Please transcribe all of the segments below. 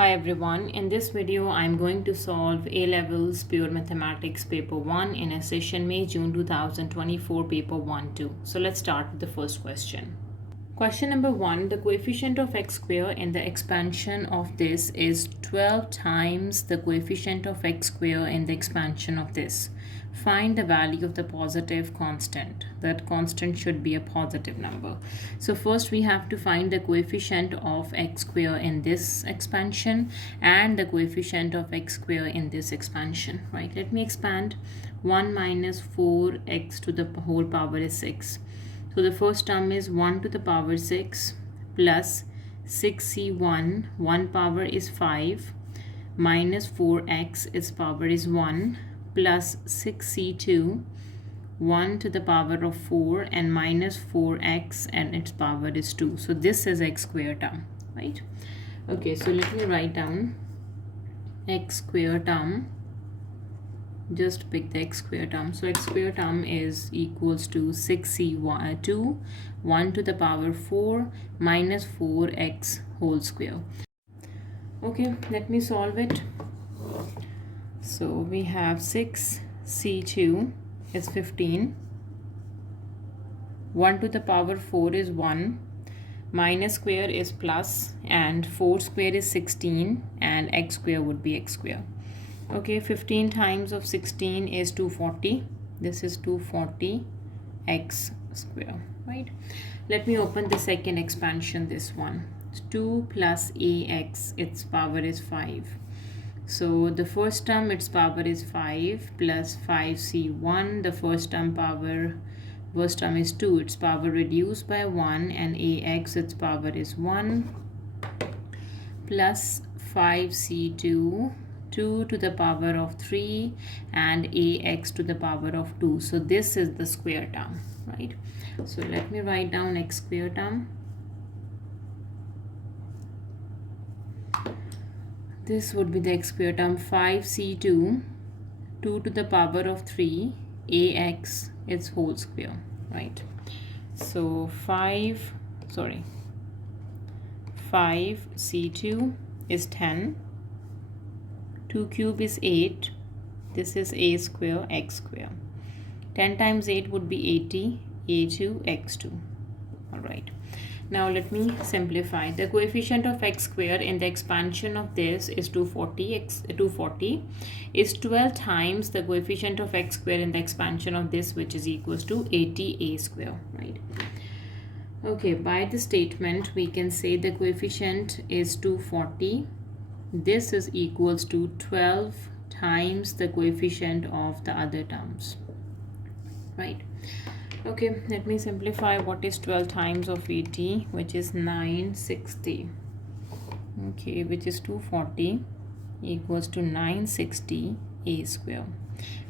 Hi everyone, in this video I'm going to solve A-Levels Pure Mathematics Paper 1 in a session May-June 2024 Paper 1-2. So let's start with the first question. Question number 1, the coefficient of x square in the expansion of this is 12 times the coefficient of x square in the expansion of this. Find the value of the positive constant. That constant should be a positive number. So first we have to find the coefficient of x square in this expansion and the coefficient of x square in this expansion, right? Let me expand. 1 minus 4x to the whole power is 6. So the first term is 1 to the power 6 plus 6c1, 1 power is 5, minus 4x, its power is 1, plus 6c2, 1 to the power of 4 and minus 4x and its power is 2. So this is x square term, right? Okay, so let me write down x square term. Just pick the x square term. So x square term is equals to 6c2, 1 to the power 4 minus 4x whole square. Okay, let me solve it. So we have 6c2 is 15, 1 to the power 4 is 1, minus square is plus, and 4 square is 16, and x square would be x square. Okay, 15 times of 16 is 240. This is 240 x square, right? Let me open the second expansion, this one. 2 plus ax, its power is 5. So the first term, its power is 5 plus 5c1. The first term is 2. Its power reduced by 1, and ax, its power is 1 plus 5c2. 2 to the power of 3 and ax to the power of 2. So this is the square term, right? So let me write down x square term. This would be the x square term, 5c2, 2 to the power of 3, ax, its whole square, right? So 5c2 is 10. 2 cube is 8. This is a square, x square. 10 times 8 would be 80, a2, x2. All right. Now let me simplify. The coefficient of x square in the expansion of this is 240 is 12 times the coefficient of x square in the expansion of this, which is equals to 80 a square, right? Okay, by the statement we can say the coefficient is 240. This is equals to 12 times the coefficient of the other terms, right? Okay, let me simplify. What is 12 times of 80, which is 960. Okay, which is 240 equals to 960 a square.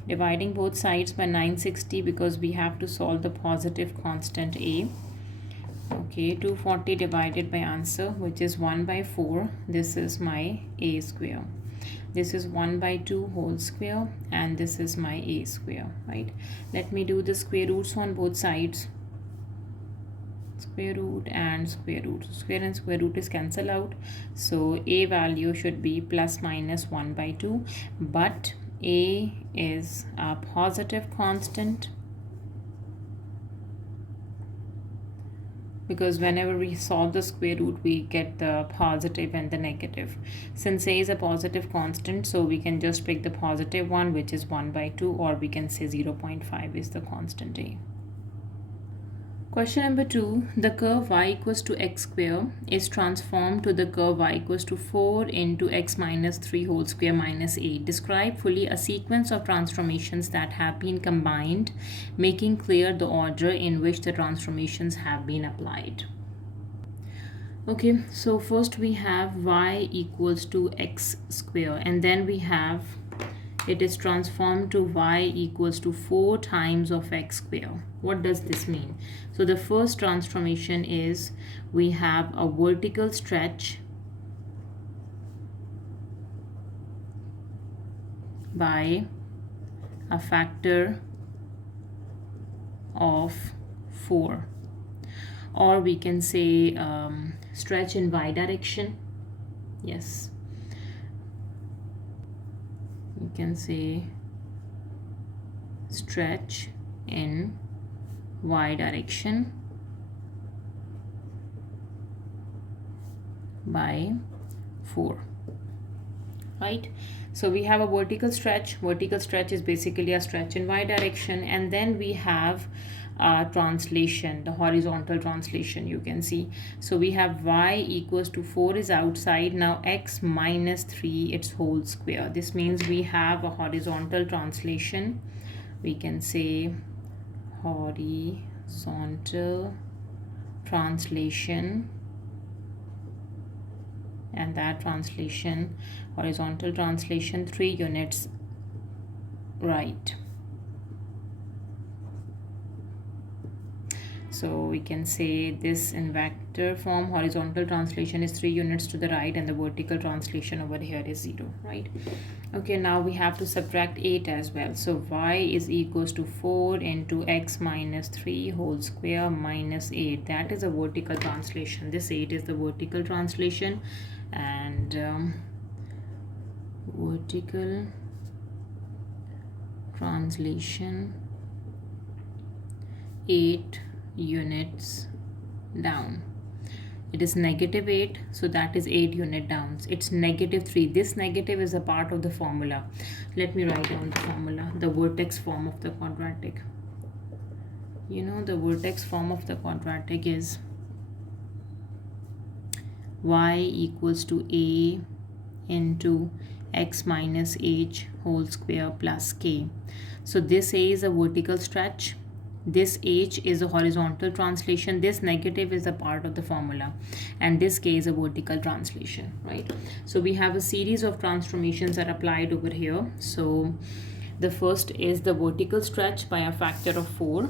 Dividing both sides by 960 because we have to solve the positive constant a. Okay, 240 divided by answer, which is 1 by 4. This is my a square. This is 1 by 2 whole square, and this is my a square, right? Let me do the square roots on both sides. Square root and square root. Square and square root is cancel out. So a value should be plus minus 1 by 2. But a is a positive constant, because whenever we solve the square root we get the positive and the negative. Since a is a positive constant, so we can just pick the positive one, which is 1 by 2, or we can say 0.5 is the constant a. Question number 2, the curve y equals to x square is transformed to the curve y equals to 4 into x minus 3 whole square minus 8. Describe fully a sequence of transformations that have been combined, making clear the order in which the transformations have been applied. Okay, so first we have y equals to x square, and then we have it is transformed to y equals to 4 times of x square. What does this mean? So the first transformation is we have a vertical stretch by a factor of 4, or we can say stretch in y direction. Yes, you can say stretch in y direction by 4, right? So we have a vertical stretch. Vertical stretch is basically a stretch in y direction, and then we have translation, the horizontal translation, you can see. So we have y equals to 4 is outside. Now x minus 3 its whole square. This means we have a horizontal translation. We can say horizontal translation, and that translation, horizontal translation, 3 units right. So we can say this in vector form, horizontal translation is 3 units to the right, and the vertical translation over here is 0, right? Okay, now we have to subtract 8 as well. So y is equals to 4 into x minus 3 whole square minus 8. That is a vertical translation. This 8 is the vertical translation, and vertical translation 8 units down. It is negative 8, so that is 8 unit downs. It's negative 3. This negative is a part of the formula. Let me write down the formula, the vertex form of the quadratic. You know, the vertex form of the quadratic is y equals to a into x minus h whole square plus k. So this a is a vertical stretch, this h is a horizontal translation, this negative is a part of the formula, and this k is a vertical translation, right? So we have a series of transformations that are applied over here. So the first is the vertical stretch by a factor of 4,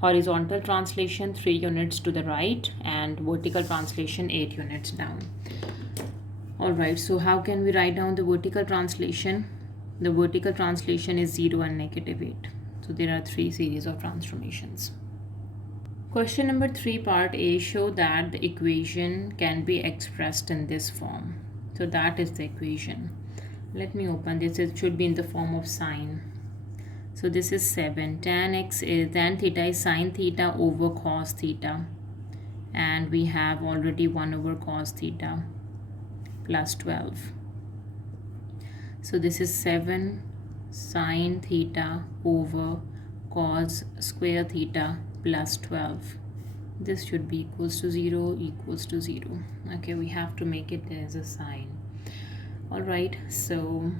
horizontal translation 3 units to the right, and vertical translation 8 units down. Alright, so how can we write down the vertical translation? The vertical translation is 0 and negative 8. So there are 3 series of transformations. Question number 3 part A, show that the equation can be expressed in this form. So that is the equation. Let me open this. It should be in the form of sine. So this is 7. Tan theta is sine theta over cos theta. And we have already 1 over cos theta plus 12. So this is 7 sine theta over cos square theta plus 12. This should be equals to 0, equals to 0. Okay, we have to make it as a sign. Alright, so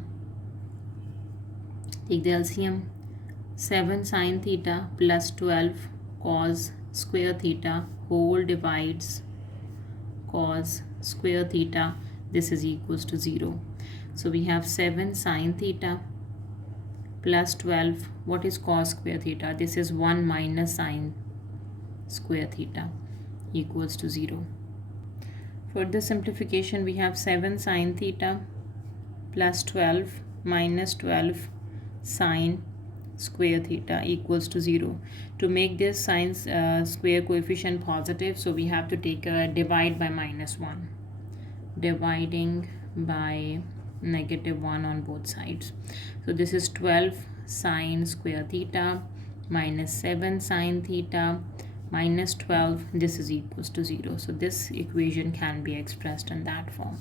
take the LCM. 7 sine theta plus 12 cos square theta whole divides cos square theta. This is equals to 0. So we have 7 sine theta plus 12. What is cos square theta? This is 1 minus sine square theta equals to 0. For the simplification, we have 7 sine theta plus 12 minus 12 sine square theta equals to 0. To make this sine square coefficient positive, so we have to take a divide by minus 1. Dividing by negative 1 on both sides. So this is 12 sine square theta minus 7 sine theta minus 12. This is equals to 0. So this equation can be expressed in that form.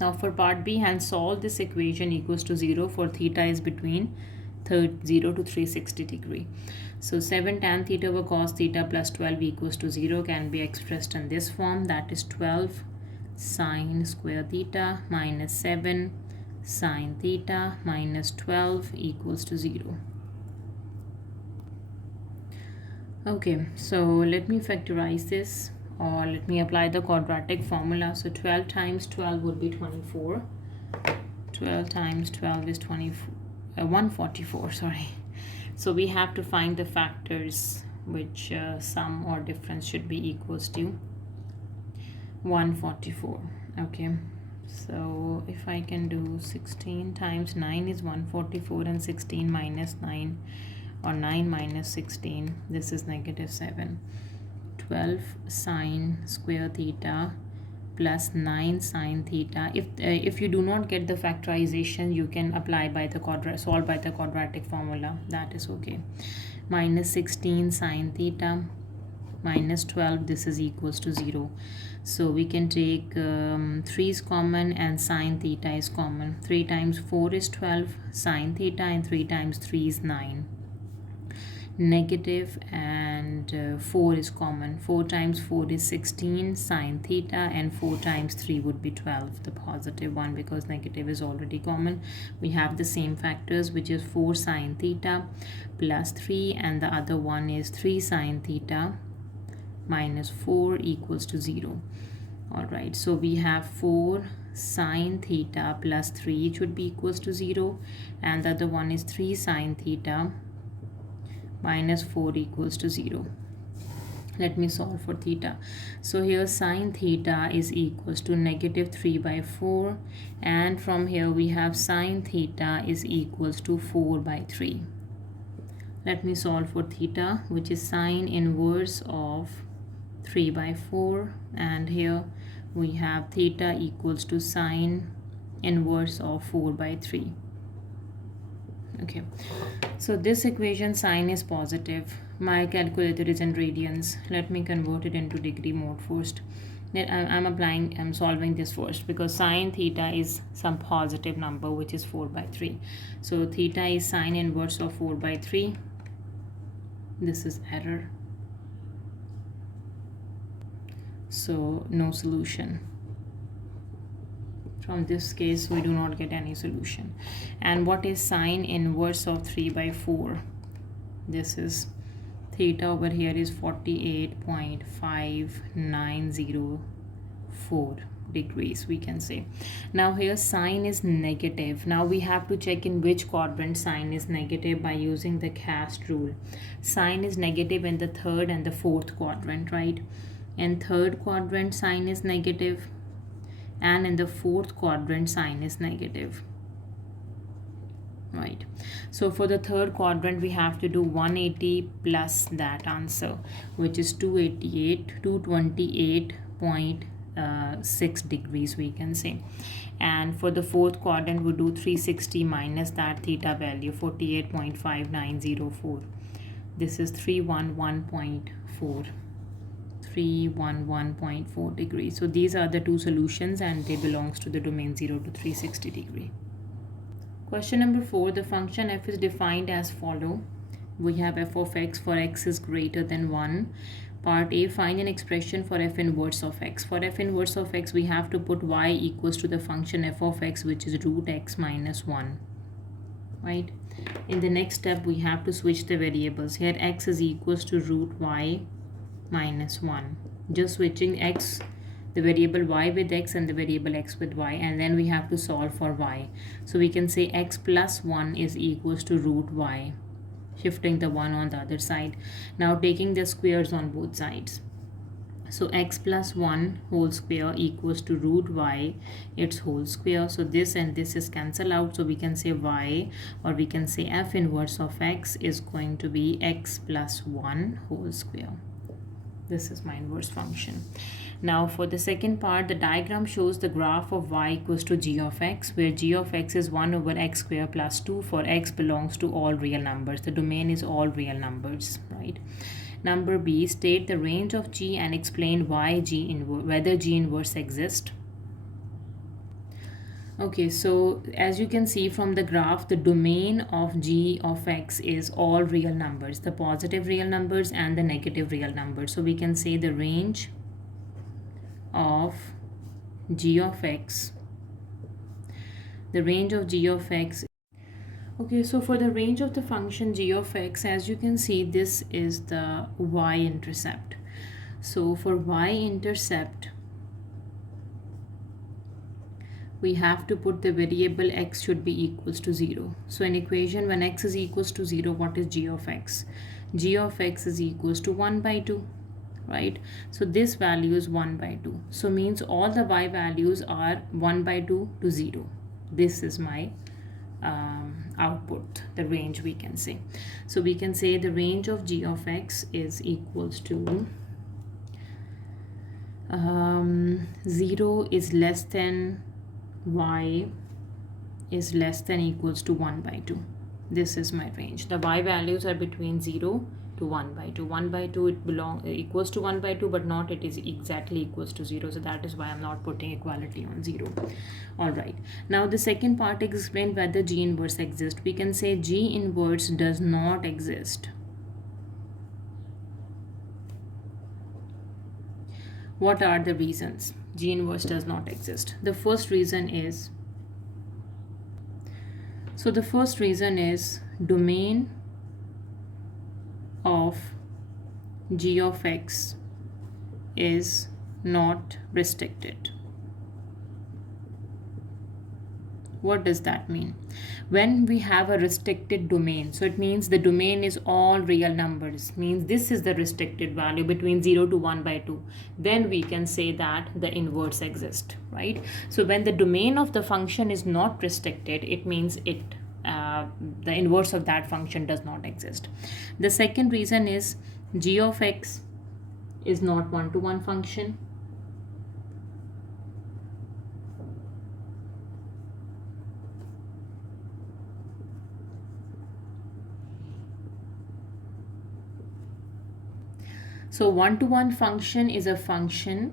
Now for part B, and solve this equation equals to 0 for theta is between 0 to 360 degree. So 7 tan theta over cos theta plus 12 equals to 0 can be expressed in this form. That is 12 sine square theta minus 7 sine theta minus 12 equals to 0. Okay, so let me factorize this, or let me apply the quadratic formula. So 12 times 12 would be 24. 12 times 12 is 144, sorry. So we have to find the factors which sum or difference should be equals to 144. Okay, so if I can do 16 times 9 is 144, and 16 minus 9 or 9 minus 16, this is negative 7. 12 sine square theta plus 9 sine theta. If you do not get the factorization, you can apply by the solve by the quadratic formula, that is okay. Minus 16 sine theta minus 12, this is equals to 0. So we can take 3 is common and sine theta is common. 3 times 4 is 12 sine theta, and 3 times 3 is 9. Negative and 4 is common. 4 times 4 is 16 sine theta, and 4 times 3 would be 12, the positive one, because negative is already common. We have the same factors, which is 4 sine theta plus 3, and the other one is 3 sine theta minus 4 equals to 0. All right, so we have 4 sine theta plus 3, it should be equals to 0, and the other one is 3 sine theta minus 4 equals to 0. Let me solve for theta. So here sine theta is equals to negative 3 by 4, and from here we have sine theta is equals to 4 by 3. Let me solve for theta, which is sine inverse of 3 by 4, and here we have theta equals to sine inverse of 4 by 3. Okay, so this equation sine is positive. My calculator is in radians. Let me convert it into degree mode first. Then I'm solving this first, because sine theta is some positive number, which is 4 by 3. So theta is sine inverse of 4 by 3. This is error. So no solution. From this case, we do not get any solution. And what is sine inverse of 3 by 4? This is theta over here is 48.5904 degrees, we can say. Now here sine is negative. Now we have to check in which quadrant sine is negative by using the cast rule. Sine is negative in the third and the fourth quadrant, right? In third quadrant sine is negative, and in the fourth quadrant sine is negative, right? So for the third quadrant we have to do 180 plus that answer, which is 228.6 degrees, we can say. And for the fourth quadrant we do 360 minus that theta value, 48.5904. This is 311.4 degrees. So these are the two solutions, and they belongs to the domain 0 to 360 degree. Question number 4, the function f is defined as follow. We have f of x for x is greater than 1. Part A, find an expression for f inverse of x. For f inverse of x, we have to put y equals to the function f of x, which is root x minus 1, right? In the next step, we have to switch the variables. Here x is equals to root y minus 1. Just switching x, the variable y with x and the variable x with y, and then we have to solve for y. So we can say x plus 1 is equals to root y, shifting the 1 on the other side. Now taking the squares on both sides. So x plus 1 whole square equals to root y, its whole square. So this and this is cancel out. So we can say y, or we can say f inverse of x is going to be x plus 1 whole square. This is my inverse function. Now for the second part, the diagram shows the graph of y equals to g of x, where g of x is 1 over x square plus 2 for x belongs to all real numbers. The domain is all real numbers, right? Number B, state the range of g and explain why whether g inverse exists. Okay, so as you can see from the graph, the domain of g of x is all real numbers, the positive real numbers and the negative real numbers. So we can say the range of g of x, the range of g of x. Okay, so for the range of the function g of x, as you can see, this is the y-intercept. So for y-intercept, we have to put the variable x should be equals to 0. So in equation, when x is equals to 0, what is g of x? G of x is equals to 1 by 2, right? So this value is 1 by 2. So means all the y values are 1 by 2 to 0. This is my output, the range, we can say. So we can say the range of g of x is equals to 0 is less than y is less than equals to 1 by 2. This is my range. The y values are between 0 to 1 by 2. 1 by 2 equals to 1 by 2, but not it is exactly equals to 0. So that is why I'm not putting equality on 0. Alright. Now the second part explains whether G inverse exists. We can say G inverse does not exist. What are the reasons G inverse does not exist? The first reason is domain of G of X is not restricted. What does that mean? When we have a restricted domain, so it means the domain is all real numbers, means this is the restricted value between 0 to 1 by 2, then we can say that the inverse exists, right? So when the domain of the function is not restricted, it means the inverse of that function does not exist. The second reason is G of X is not one-to-one function. So one-to-one function is a function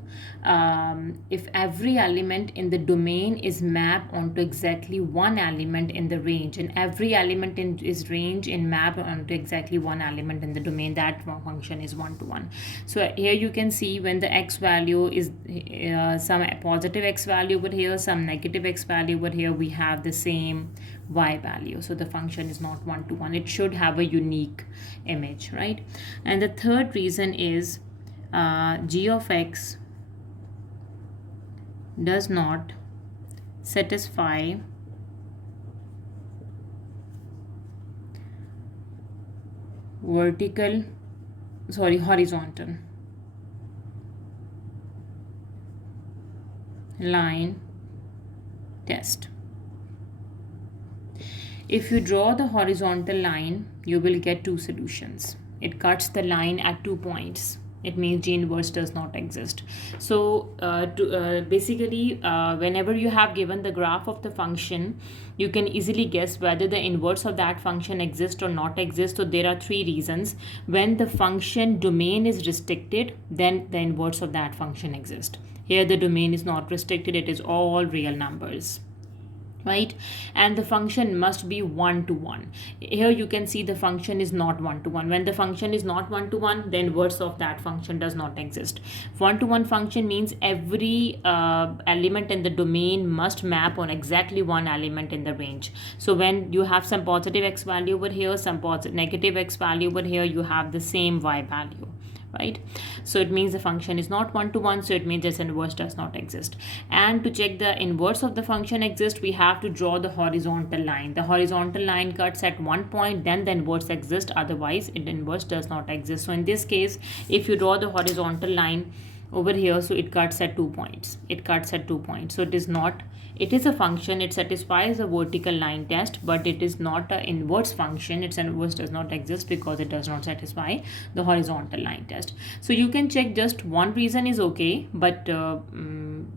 if every element in the domain is mapped onto exactly one element in the range, and every element in its range is mapped onto exactly one element in the domain, that function is one-to-one. So here you can see when the x value is some positive x value over here, some negative x value over here, we have the same y value. So the function is not one-to-one. It should have a unique image, right? And the third reason is G of X does not satisfy horizontal line test. If you draw the horizontal line, you will get two solutions. It cuts the line at 2 points. It means G inverse does not exist. So basically, whenever you have given the graph of the function, you can easily guess whether the inverse of that function exists or not exists. So there are three reasons. When the function domain is restricted, then the inverse of that function exists. Here the domain is not restricted, it is all real numbers, right? And the function must be one-to-one. Here you can see the function is not one-to-one. When the function is not one-to-one, the inverse of that function does not exist. One-to-one function means every element in the domain must map on exactly one element in the range. So when you have some positive x value over here, some negative x value over here, you have the same y value, right? So it means the function is not one-to-one, so it means its inverse does not exist. And to check the inverse of the function exists, we have to draw the horizontal line. The horizontal line cuts at 1 point, then the inverse exists, otherwise the inverse does not exist. So in this case, if you draw the horizontal line over here, so it cuts at 2 points. It cuts at 2 points. So it is a function, it satisfies the vertical line test, but it is not an inverse function. Its inverse does not exist because it does not satisfy the horizontal line test. So you can check just one reason is okay, but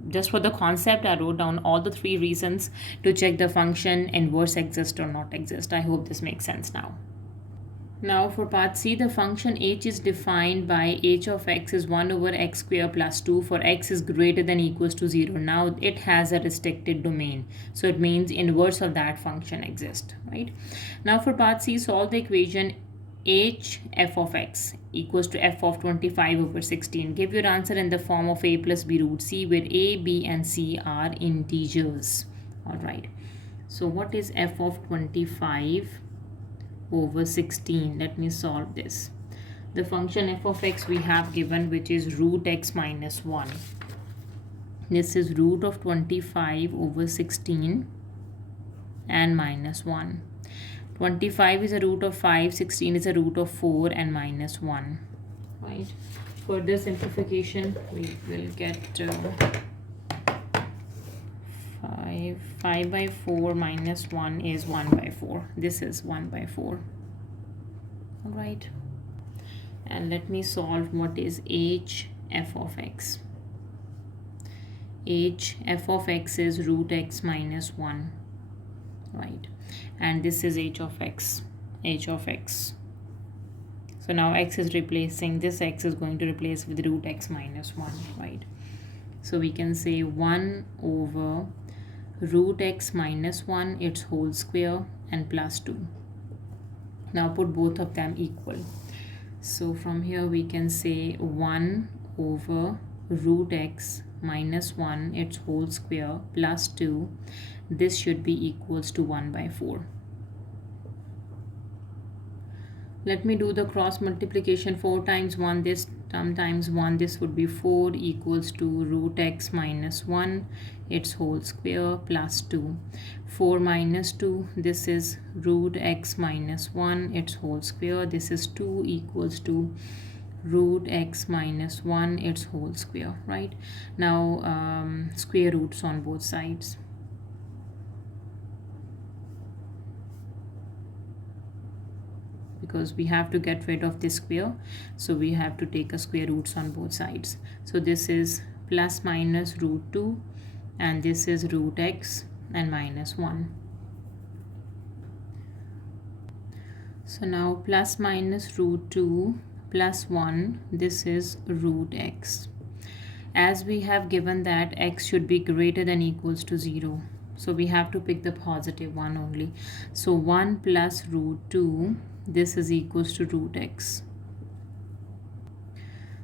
just for the concept, I wrote down all the three reasons to check the function inverse exists or not exist. I hope this makes sense now. Now for part C, the function h is defined by h of x is 1 over x square plus 2 for x is greater than equals to 0. Now it has a restricted domain. So it means inverse of that function exists, right? Now for part C, solve the equation h f of x equals to f of 25 over 16. Give your answer in the form of a plus b root c, where a, b and c are integers. All right. So what is f of 25 over 16? Let me solve this. The function f of x we have given, which is root x minus 1. This is root of 25 over 16 and minus 1. 25 is a root of 5, 16 is a root of 4 and minus 1. Right. Further simplification, we will get 5 by 4 minus 1 is 1 by 4. This is 1 by 4. All right. And let me solve what is h f of x. f of x is root x minus 1, right? And this is h of x. So now x is replacing, this x is going to replace with root x minus 1, right? So we can say 1 over root x minus 1 its whole square and plus 2. Now put both of them equal. So from here we can say 1 over root x minus 1 its whole square plus 2. This should be equals to 1 by 4. Let me do the cross multiplication. 4 times 1 this term times 1, this would be 4 equals to root x minus 1 its whole square plus 2. 4 minus 2, this is root x minus 1 its whole square. This is 2 equals to root x minus 1 its whole square, right? Now square roots on both sides. Because we have to get rid of this square, so we have to take a square roots on both sides. So this is plus minus root 2 and this is root x and minus 1. So now plus minus root 2 plus 1, this is root x. As we have given that x should be greater than equals to 0, so we have to pick the positive one only. So 1 plus root 2, this is equals to root x.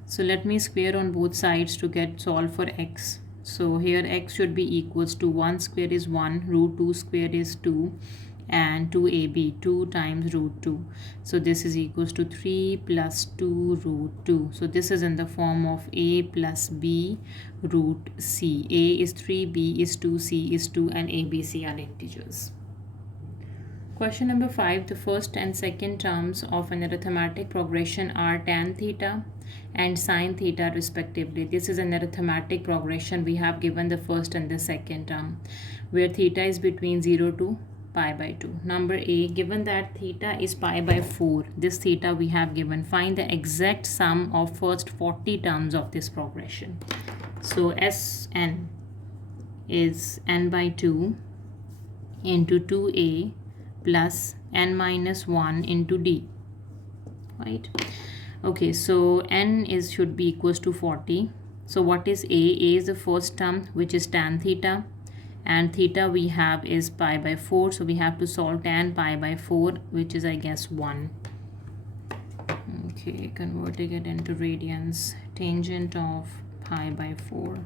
So let me square on both sides to get solve for x. So here x should be equals to 1 square is 1, root 2 square is 2, and 2ab, 2 times root 2. So this is equals to 3 plus 2 root 2. So this is in the form of a plus b root c. A is 3, b is 2, c is 2, and a, b, c are integers. Question number 5. The first and second terms of an arithmetic progression are tan theta and sine theta respectively. This is an arithmetic progression. We have given the first and the second term where theta is between 0 to pi by 2. Number A, given that theta is pi by 4, this theta we have given, find the exact sum of first 40 terms of this progression. So Sn is n by 2 into 2a plus n minus 1 into d, right? Okay, so n is should be equals to 40. So what is a? A is the first term, which is tan theta, and theta we have is pi by 4, so we have to solve tan pi by 4, which is I guess 1. Okay, converting it into radians, tangent of pi by 4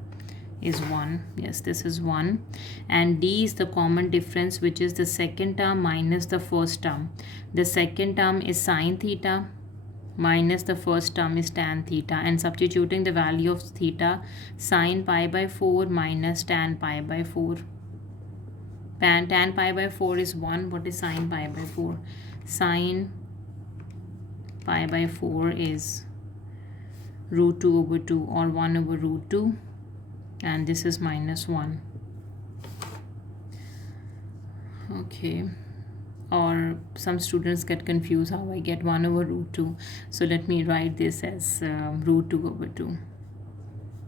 is 1. Yes, this is 1. And d is the common difference, which is the second term minus the first term. The second term is sine theta minus the first term is tan theta, and substituting the value of theta, sine pi by 4 minus tan pi by 4. Tan pi by 4 is 1. What is sine pi by 4? Sine pi by 4 is root 2 over 2 or 1 over root 2, and this is minus 1. Okay, or some students get confused how I get 1 over root 2. So let me write this as root 2 over 2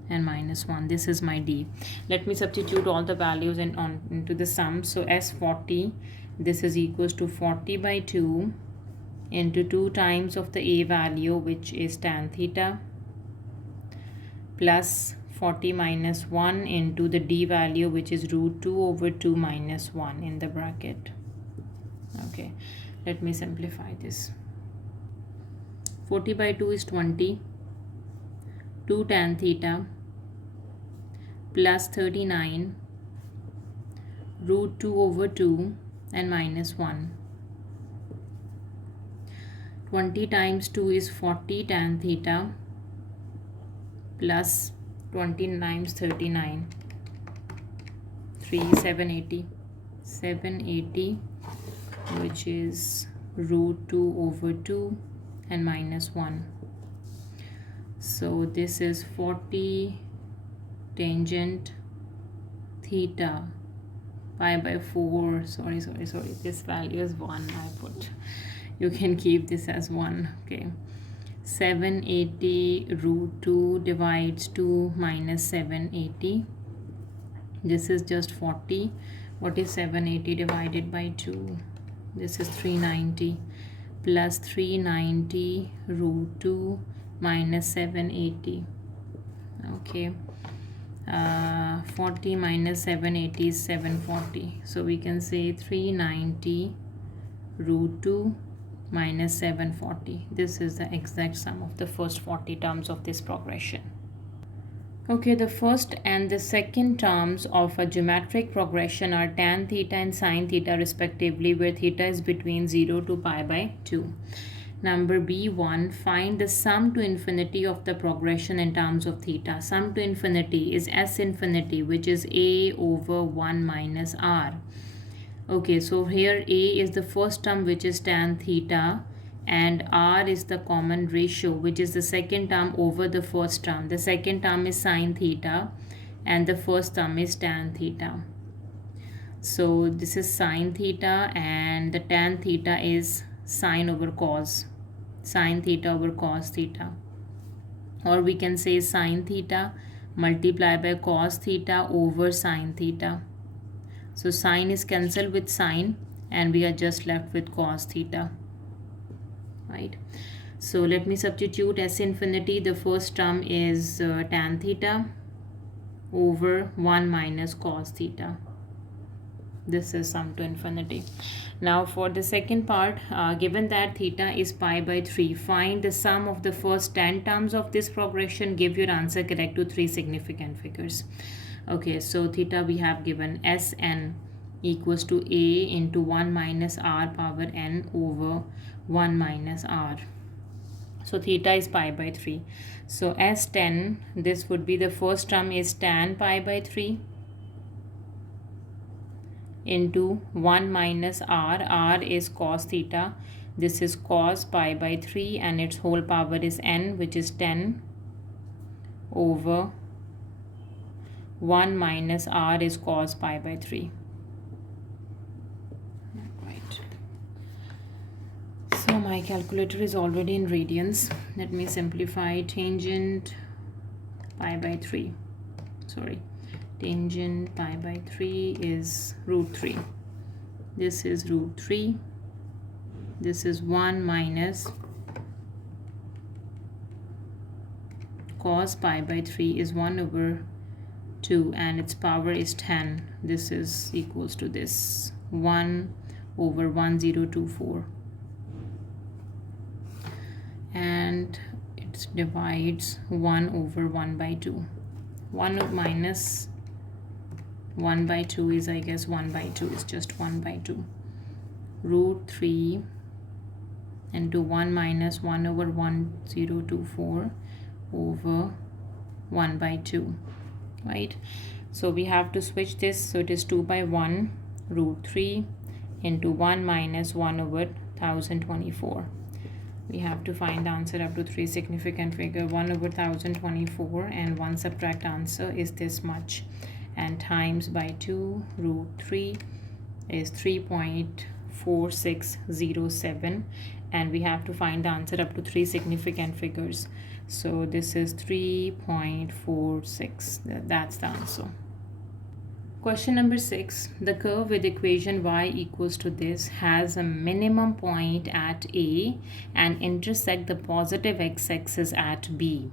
and minus 1. This is my d. Let me substitute all the values into the sum. So S40, this is equals to 40 by 2 into 2 times of the a value, which is tan theta, plus 40 minus 1 into the d value, which is root 2 over 2 minus 1 in the bracket. Okay, let me simplify this. 40 by 2 is 20, 2 tan theta plus 39 root 2 over 2 and minus 1. 20 times 2 is 40 tan theta plus 20 times 39, 780, which is root 2 over 2 and minus 1. So this is 40 tangent theta pi by 4. Sorry, this value is 1. I put, you can keep this as 1. Okay, 780 root 2 divides 2 minus 780, This is just 40. What is 780 divided by 2? This is 390 plus 390 root 2 minus 780. Okay, 40 minus 780 is 740. So we can say 390 root 2 minus 740. This is the exact sum of the first 40 terms of this progression. Okay, the first and the second terms of a geometric progression are tan theta and sin theta respectively, where theta is between 0 to pi by 2. Number B1, find the sum to infinity of the progression in terms of theta. Sum to infinity is S infinity, which is A over 1 minus R. Okay, so here A is the first term, which is tan theta, and R is the common ratio, which is the second term over the first term. The second term is sin theta and the first term is tan theta. So this is sin theta and the tan theta is sin over cos. Sin theta over cos theta. Or we can say sin theta multiplied by cos theta over sin theta. So sin is cancelled with sin and we are just left with cos theta. Right, so let me substitute S infinity. The first term is tan theta over 1 minus cos theta. This is sum to infinity. Now for the second part, given that theta is pi by 3, find the sum of the first 10 terms of this progression. Give your answer correct to 3 significant figures. Okay, so theta we have given Sn equals to A into 1 minus R power n over 1 minus R. So theta is pi by 3. So S10, this would be the first term is tan pi by 3 into 1 minus R. R is cos theta. This is cos pi by 3 and its whole power is n, which is 10 over 1 minus R is cos pi by 3. So my calculator is already in radians. Let me simplify. Tangent pi by 3. Sorry. Tangent pi by 3 is root 3. This is root 3. This is 1 minus cos pi by 3 is 1 over 2 and its power is 10. This is equals to this 1 over 1024. And it divides 1 over 1 by 2. 1 minus 1 by 2 is, I guess, 1 by 2 is just 1 by 2. Root 3 into 1 minus 1 over 1024 over 1 by 2. Right? So we have to switch this. So it is 2 by 1 root 3 into 1 minus 1 over 1024. We have to find the answer up to 3 significant figure. 1 over 1024 and 1 subtract answer is this much, and times by 2 root 3 is 3.4607, and we have to find the answer up to 3 significant figures. So this is 3.46. That's the answer. Question number 6. The curve with equation y equals to this has a minimum point at A and intersect the positive x-axis at B.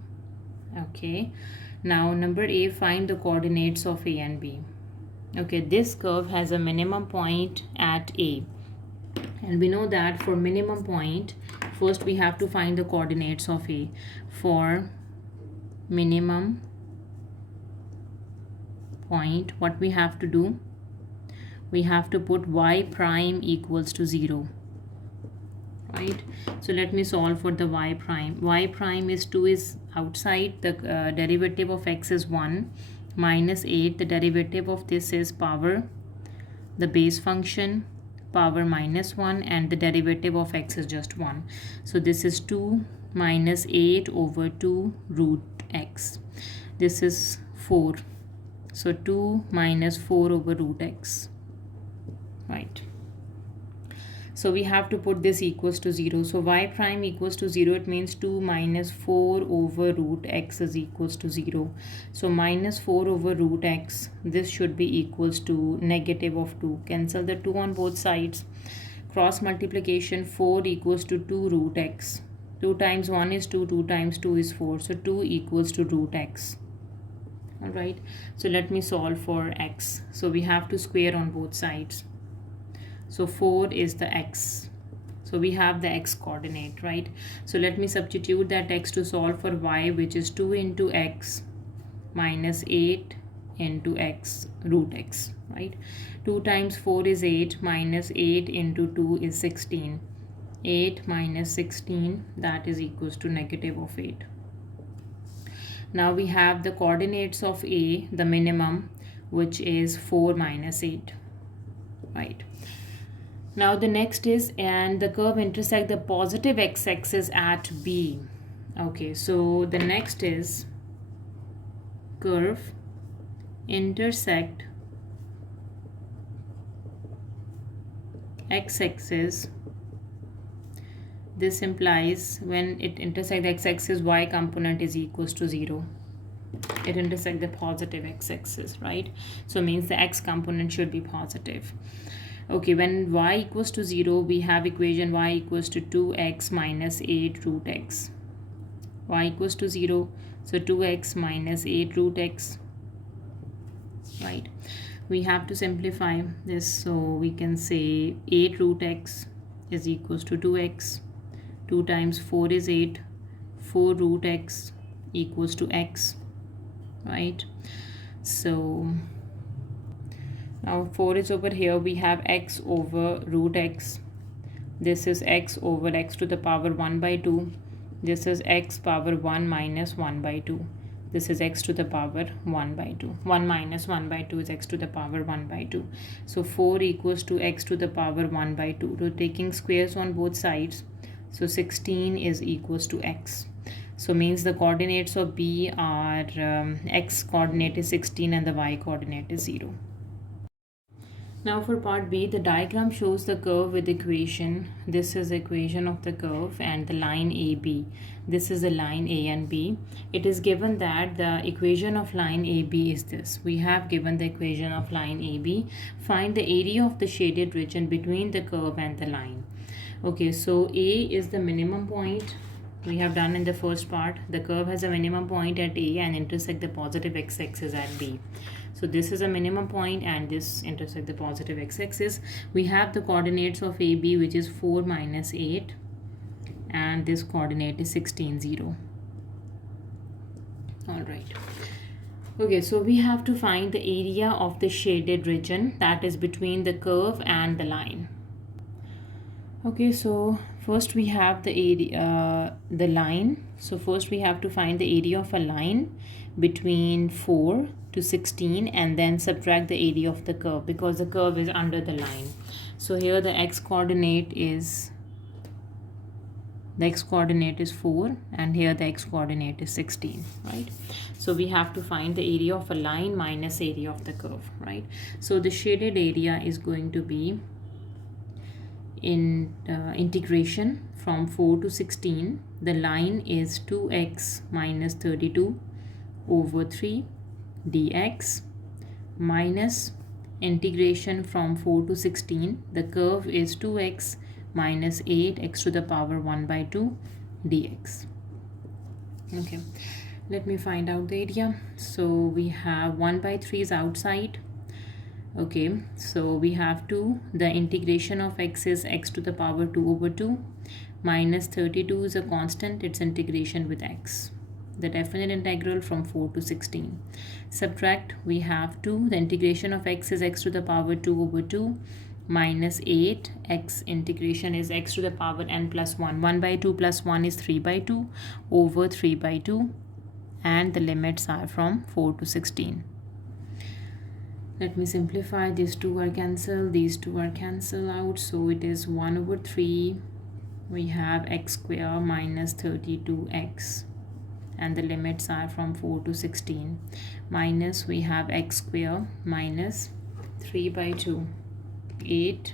Okay. Now number A, find the coordinates of A and B. Okay, this curve has a minimum point at A. And we know that for minimum point, first we have to find the coordinates of A. For minimum point, what we have to do, we have to put y prime equals to 0. Right? So let me solve for the y prime. Y prime is 2 is outside. The derivative of x is 1 minus 8. The derivative of this is power, the base function, power minus 1, and the derivative of x is just 1. So this is 2 minus 8 over 2 root x. This is 4. So 2 minus 4 over root x. Right. So we have to put this equals to 0. So y prime equals to 0, it means 2 minus 4 over root x is equals to 0. So minus 4 over root x, this should be equals to negative of 2. Cancel the 2 on both sides. Cross multiplication, 4 equals to 2 root x. 2 times 1 is 2, 2 times 2 is 4. So 2 equals to root x. Alright, so let me solve for x. So we have to square on both sides. So 4 is the x. So we have the x coordinate, right? So let me substitute that x to solve for y, which is 2 into x minus 8 into x root x, right? 2 times 4 is 8 minus 8 into 2 is 16. 8 minus 16, that is equals to negative of 8. Now we have the coordinates of a, the minimum, which is 4 minus 8, right? Now the next is, and the curve intersect the positive x-axis at b. Okay, so the next is curve intersect x-axis. This implies when it intersects the x-axis, y component is equals to 0. It intersects the positive x-axis, right? So means the x component should be positive. Okay, when y equals to 0, we have equation y equals to 2x minus 8 root x. Y equals to 0, so 2x minus 8 root x, right? We have to simplify this, so we can say 8 root x is equals to 2x. 2 times 4 is 8. 4 root x equals to x, right? So now 4 is over here. We have x over root x. This is x over x to the power 1 by 2. This is x power 1 minus 1 by 2. This is x to the power 1 by 2. 1 minus 1 by 2 is x to the power 1 by 2. So 4 equals to x to the power 1 by 2. So taking squares on both sides. So 16 is equals to x. So means the coordinates of b are x coordinate is 16 and the y coordinate is 0. Now for part B, the diagram shows the curve with equation. This is the equation of the curve and the line AB. This is the line A and B. It is given that the equation of line AB is this. We have given the equation of line AB. Find the area of the shaded region between the curve and the line. Okay, so A is the minimum point. We have done in the first part. The curve has a minimum point at A and intersect the positive x-axis at B. So this is a minimum point and this intersect the positive x-axis. We have the coordinates of AB, which is 4 minus 8, and this coordinate is 16, 0. All right. Okay, so we have to find the area of the shaded region that is between the curve and the line. Okay, so first we have the area, the line. So first we have to find the area of a line between 4 to 16 and then subtract the area of the curve because the curve is under the line. So here the x coordinate is 4 and here the x coordinate is 16, right? So we have to find the area of a line minus area of the curve, right? So the shaded area is going to be in integration from 4 to 16. The line is 2x minus 32 over 3 dx minus integration from 4 to 16. The curve is 2x minus 8x to the power 1 by 2 dx. Okay, let me find out the area. So we have 1 by 3 is outside. Okay, so we have 2. The integration of x is x to the power 2 over 2 minus 32 is a constant. Its integration with x. The definite integral from 4 to 16. Subtract, we have 2. The integration of x is x to the power 2 over 2 minus 8. X integration is x to the power n plus 1. 1 by 2 plus 1 is 3 by 2 over 3 by 2. And the limits are from 4 to 16. Let me simplify. These two are cancelled. These two are cancelled out. So it is 1 over 3. We have x square minus 32x. And the limits are from 4 to 16. Minus we have x square minus 3 by 2. 8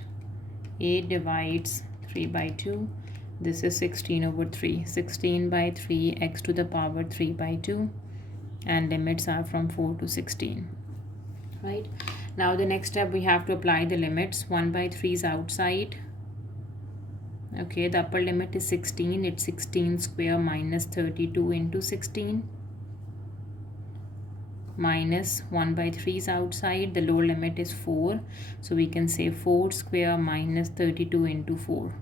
8 divides 3 by 2. This is 16 over 3. 16 by 3 x to the power 3 by 2. And limits are from 4 to 16. Right? Now the next step, we have to apply the limits. 1 by 3 is outside. Okay, the upper limit is 16. It's 16 square minus 32 into 16. Minus 1 by 3 is outside. The lower limit is 4. So we can say 4 square minus 32 into 4.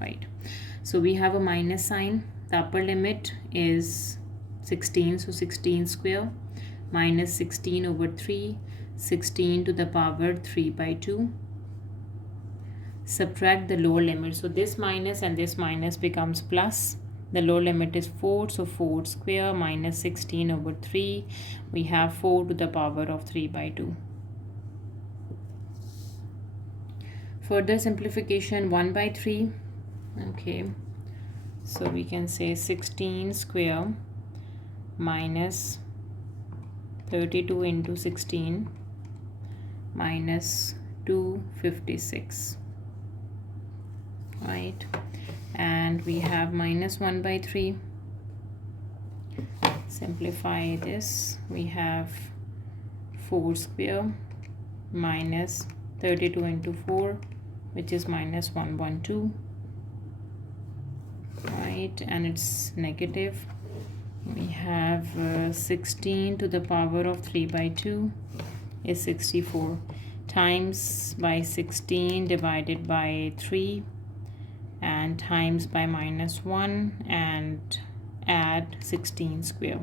Right. So we have a minus sign. The upper limit is 16. So 16 square minus 16 over 3. 16 to the power 3 by 2. Subtract the lower limit. So this minus and this minus becomes plus. The lower limit is 4. So 4 square minus 16 over 3. We have 4 to the power of 3 by 2. Further simplification, 1 by 3. Okay. So we can say 16 square minus 32 into 16 minus 256. Right, and we have minus 1 by 3. Simplify this. We have 4 square minus 32 into 4, which is minus 112. Right, and it's negative. We have 16 to the power of 3 by 2 is 64 times by 16 divided by 3 and times by minus 1 and add 16 square.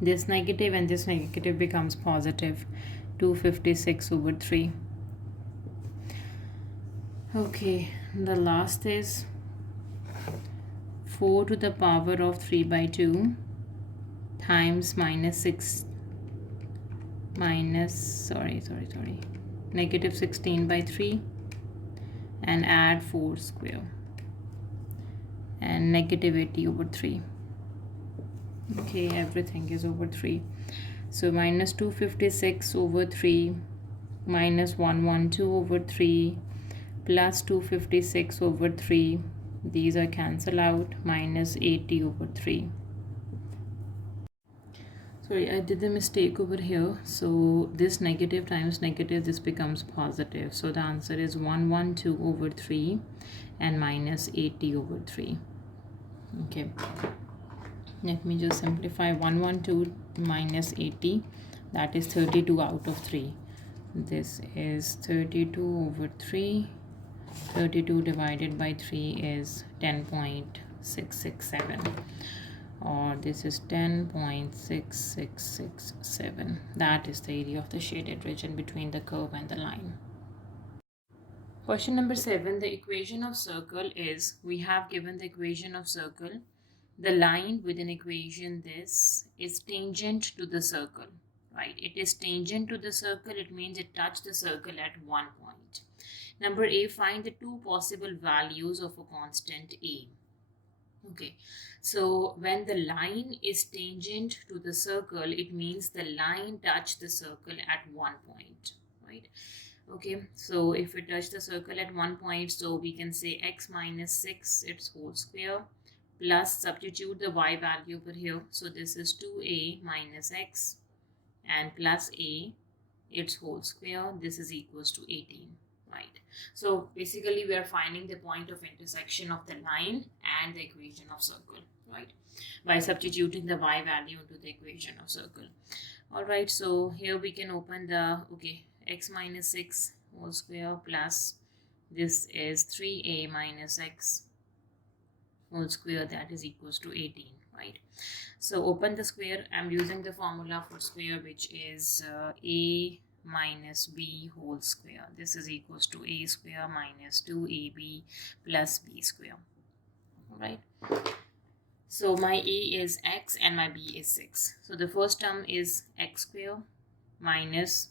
This negative and this negative becomes positive, 256 over 3. Okay, the last is 4 to the power of 3 by 2 times minus 6 minus negative 16 by 3 and add 4 square and negative 80 over 3. Okay, everything is over 3. So minus 256 over 3 minus 112 over 3 plus 256 over 3. These are cancel out, minus 80 over 3. Sorry, I did the mistake over here. So this negative times negative, this becomes positive. So the answer is 112 over 3 and minus 80 over 3. Okay. Let me just simplify. 112 minus 80, that is 32 out of 3. This is 32 over 3. 32 divided by 3 is 10.667. Or this is 10.6667. That is the area of the shaded region between the curve and the line. Question number 7. The equation of circle is, we have given the equation of circle. The line with an equation this is tangent to the circle. Right? It is tangent to the circle. It means it touched the circle at one point. Number A, find the two possible values of a constant A. Okay, so when the line is tangent to the circle, it means the line touched the circle at one point, right? Okay, so if we touch the circle at one point, so we can say x minus 6 its whole square plus substitute the y value over here. So this is 2a minus x and plus a its whole square. This is equals to 18. Right. So basically we are finding the point of intersection of the line and the equation of circle, right, by substituting the y value into the equation of circle. All right, so here we can open the, okay, x minus 6 whole square plus this is 3a minus x whole square, that is equals to 18, right? So open the square. I'm using the formula for square, which is a minus b whole square. This is equals to a square minus 2ab plus b square. All right. So my a is x and my b is 6. So the first term is x square minus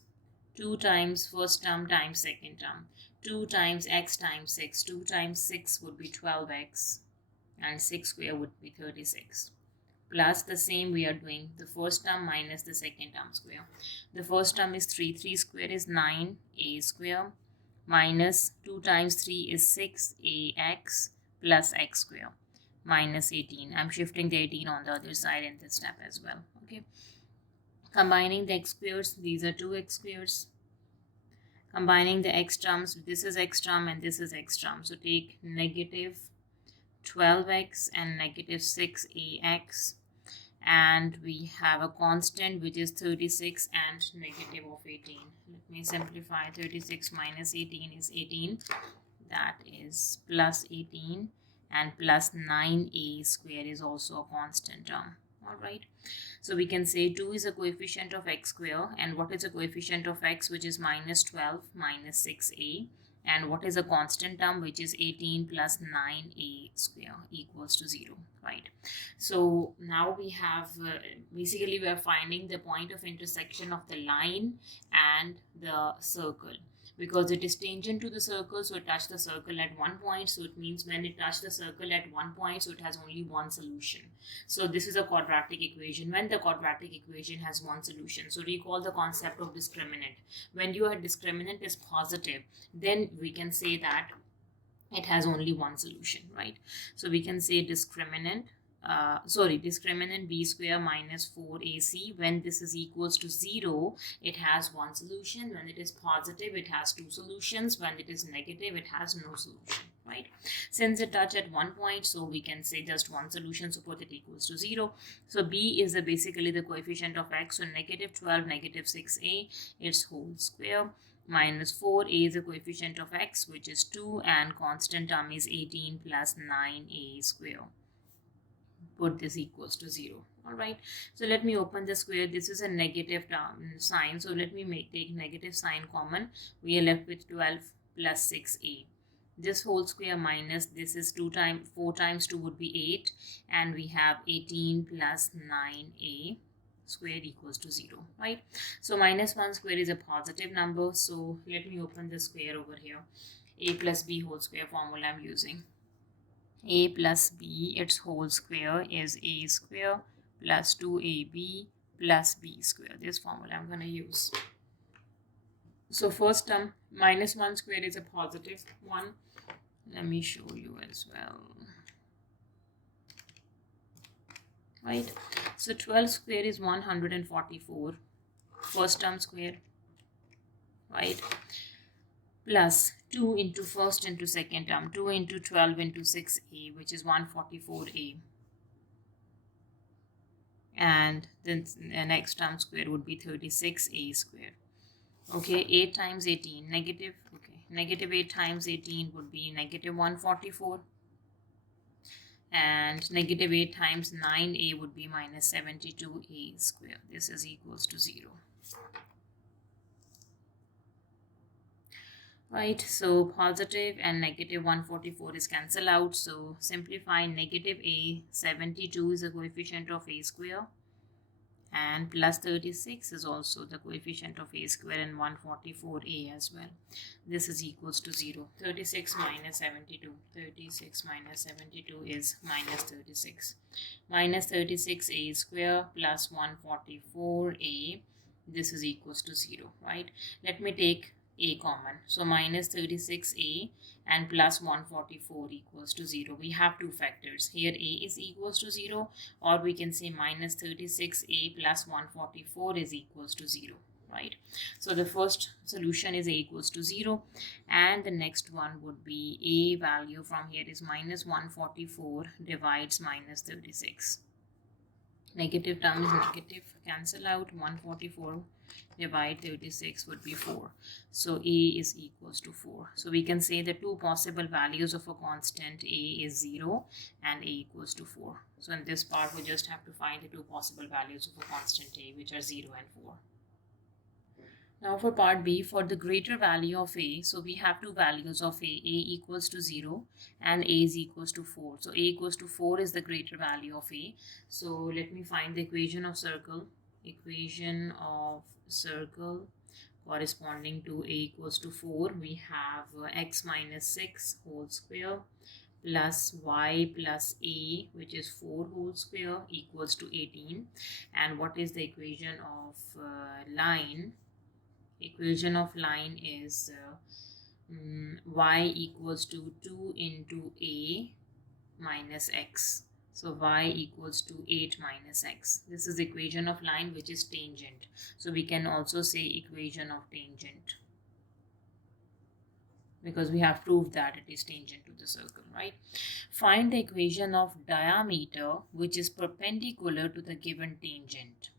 2 times first term times second term. 2 times x times 6. 2 times 6 would be 12x and 6 square would be 36. plus the same we are doing the first term minus the second term square. The first term is 3, 3 square is 9a square minus 2 times 3 is 6ax plus x square minus 18. I'm shifting the 18 on the other side in this step as well. Okay, combining the x squares, these are 2x squares. Combining the x terms, this is x term and this is x term, so take negative 12x and negative 6ax, and we have a constant which is 36 and negative of 18. Let me simplify. 36 minus 18 is 18, that is plus 18, and plus 9a square is also a constant term. All right, so we can say 2 is a coefficient of x square, and what is a coefficient of x, which is minus 12 minus 6a, and what is a constant term, which is 18 plus 9a square equals to 0, right? So now we have basically we are finding the point of intersection of the line and the circle, because it is tangent to the circle, so it touched the circle at one point, so it means when it touched the circle at one point, so it has only one solution. So this is a quadratic equation when the quadratic equation has one solution. So recall the concept of discriminant. When your discriminant is positive, then we can say that it has only one solution, right? So we can say discriminant b square minus 4ac, when this is equals to 0, it has one solution. When it is positive, it has two solutions. When it is negative, it has no solution, right? Since it touched at one point, so we can say just one solution, so put it equals to 0. So b is basically the coefficient of x, so negative 12 negative 6a, its whole square, minus 4a is the coefficient of x, which is 2, and constant term is 18 plus 9a square. Put this equals to 0. All right, so let me open the square. This is a negative term sign, so let me take negative sign common. We are left with 12 plus 6a. This whole square minus this is 4 times 2 would be 8, and we have 18 plus 9a square equals to 0, right? So minus 1 square is a positive number, so let me open the square over here. A plus b whole square formula I'm using. A plus b, its whole square is a square plus 2ab plus b square. This formula I'm going to use. So first term, minus 1 square is a positive one. Let me show you as well. Right, so 12 square is 144, first term square, right, plus 2 into first into second term, 2 into 12 into 6a, which is 144a, and then the next term square would be 36a square. Okay, 8 times 18 negative, okay, negative 8 times 18 would be negative 144, and negative 8 times 9a would be minus 72a square. This is equals to 0. Right, so positive and negative 144 is cancelled out. So simplify, negative a 72 is the coefficient of a square, and plus 36 is also the coefficient of a square, and 144a as well. This is equals to 0. 36 minus 72. 36 minus 72 is minus 36. Minus 36a square plus 144a. This is equals to 0, right? Let me take a common. So minus 36a and plus 144 equals to 0. We have two factors. Here a is equals to 0, or we can say minus 36a plus 144 is equals to 0, right? So the first solution is a equals to 0, and the next one would be a value from here is minus 144 divides minus 36. Negative term is negative, cancel out. 144 divide 36 would be 4. So a is equals to 4. So we can say the two possible values of a constant a is 0 and a equals to 4. So in this part we just have to find the two possible values of a constant a, which are 0 and 4. Now for part B, for the greater value of a, so we have two values of a equals to 0 and a is equals to 4. So a equals to 4 is the greater value of a. So let me find the equation of circle. Equation of circle corresponding to a equals to 4. We have x minus 6 whole square plus y plus a, which is 4 whole square, equals to 18. And what is the equation of line? Equation of line is y equals to 2 into a minus x. So y equals to 8 minus x. This is equation of line, which is tangent. So we can also say equation of tangent, because we have proved that it is tangent to the circle, right? Find the equation of diameter which is perpendicular to the given tangent.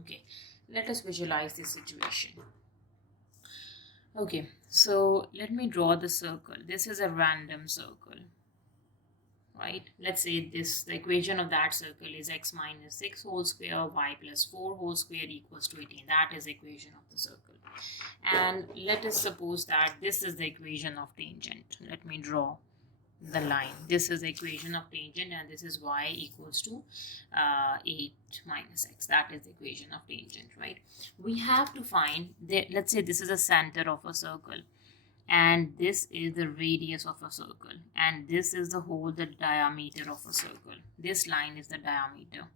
Okay, let us visualize this situation. Okay, so let me draw the circle. This is a random circle, right? Let's say the equation of that circle is x minus 6 whole square, y plus 4 whole square equals to 18. That is the equation of the circle. And let us suppose that this is the equation of tangent. Let me draw the line. This is the equation of tangent, and this is y equals to 8 minus x. That is the equation of tangent, right? We have to find that, let's say this is the center of a circle, and this is the radius of a circle, and this is the diameter of a circle. This line is the diameter,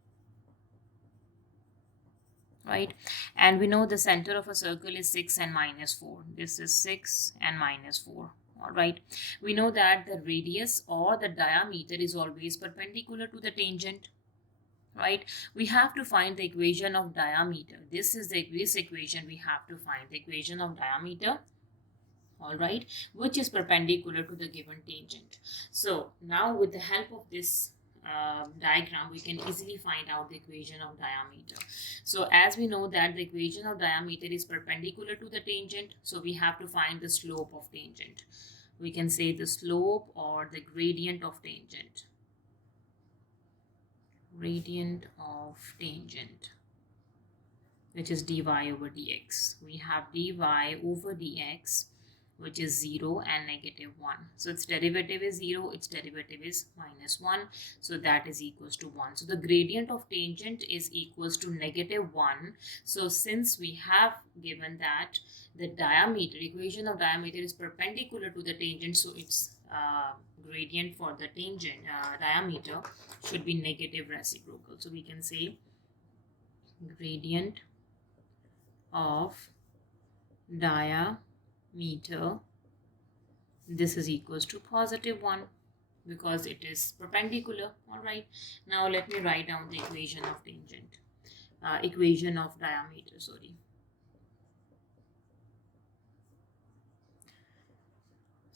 right? And we know the center of a circle is 6 and minus 4. This is 6 and minus 4. All right, we know that the radius or the diameter is always perpendicular to the tangent, right? We have to find the equation of diameter. This equation we have to find the equation of diameter, all right, which is perpendicular to the given tangent. So now with the help of this diagram, we can easily find out the equation of diameter. So as we know that the equation of diameter is perpendicular to the tangent, so we have to find the slope of tangent. We can say the slope or the gradient of tangent. Gradient of tangent, which is dy over dx. We have dy over dx, which is 0 and negative 1. So its derivative is 0, its derivative is minus 1. So that is equals to 1. So the gradient of tangent is equals to negative 1. So since we have given that the diameter, equation of diameter is perpendicular to the tangent, so its gradient for the tangent diameter should be negative reciprocal. So we can say gradient of diameter, this is equals to positive 1, because it is perpendicular. All right, now let me write down the equation of tangent, equation of diameter, sorry.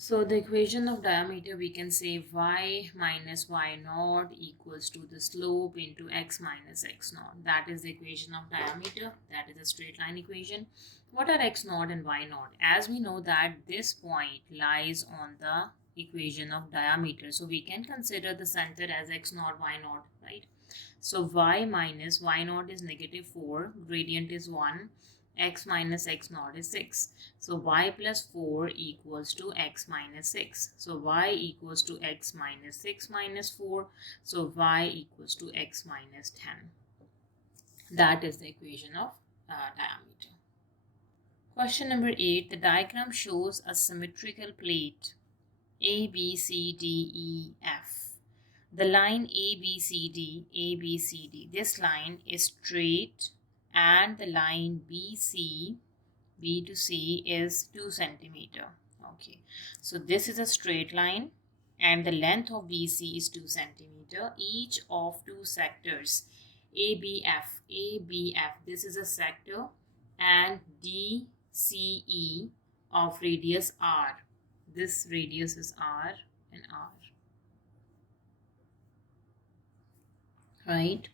So the equation of diameter, we can say y minus y naught equals to the slope into x minus x naught. That is the equation of diameter. That is a straight line equation. What are x naught and y naught? As we know that this point lies on the equation of diameter, so we can consider the center as x naught, y naught, right? So y minus y naught is negative 4, gradient is 1, x minus x naught is 6. So y plus 4 equals to x minus 6. So y equals to x minus 6 minus 4. So y equals to x minus 10. That is the equation of diameter. Question number 8. The diagram shows a symmetrical plate A, B, C, D, E, F. The line A, B, C, D, this line is straight, and the line B to C is 2 centimeter. Okay, so this is a straight line, and the length of BC is 2 centimeter. Each of two sectors ABF, this is a sector, and DCE of radius R. This radius is R and R, right?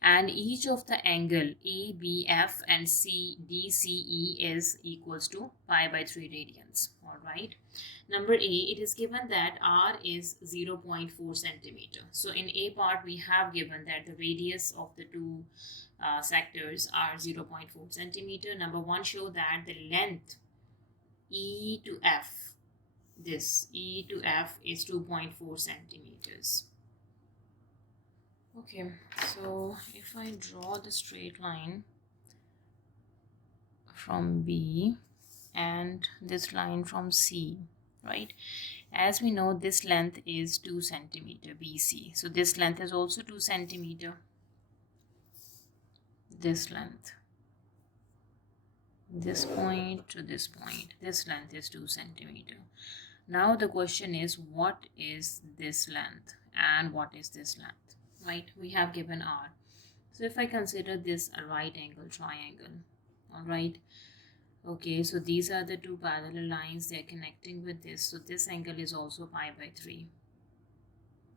And each of the angle ABF and DCE is equals to pi by 3 radians. All right. Number A, it is given that R is 0.4 centimeter. So in A part, we have given that the radius of the two sectors are 0.4 centimeter. Number 1, show that the length E to F, this E to F is 2.4 centimeters. Okay, so if I draw the straight line from B and this line from C, right? As we know, this length is 2 centimeter BC. So this length is also 2 centimeter. This length, this point to this point, this length is 2 centimeter. Now the question is, what is this length and what is this length, right? We have given R. So if I consider this a right angle triangle, all right, okay, so these are the two parallel lines, they're connecting with this. So this angle is also pi by 3.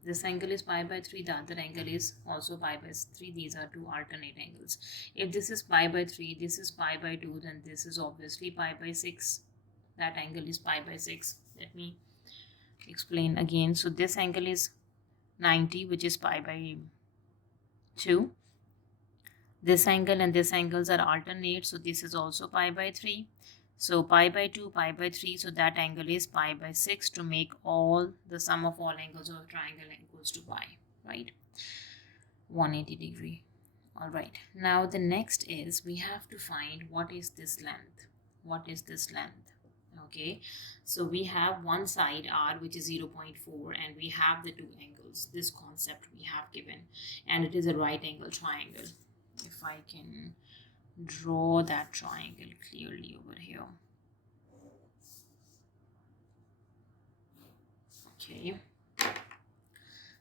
This angle is pi by 3, the other angle is also pi by 3. These are two alternate angles. If this is pi by 3, this is pi by 2, then this is obviously pi by 6. That angle is pi by 6. Let me explain again. So this angle is 90, which is pi by 2. This angle and this angles are alternate, so this is also pi by 3. So pi by 2, pi by 3, so that angle is pi by 6 to make all the sum of all angles of a triangle equals to pi, right? 180 degree. All right, now the next is we have to find what is this length. What is this length? Okay, so we have one side R, which is 0.4, and we have the two angles. This concept we have given, and it is a right angle triangle. If I can draw that triangle clearly over here. Okay,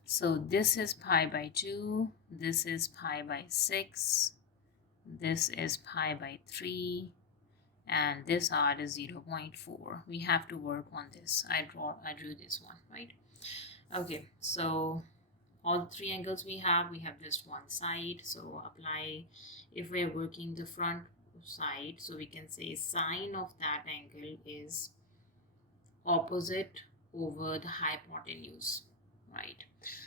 so this is pi by 2, this is pi by 6, this is pi by 3, and this R is 0.4. We have to work on this. I drew this one, right? Okay, so all three angles we have just one side. So apply, if we are working the front side, so we can say sine of that angle is opposite over the hypotenuse, right?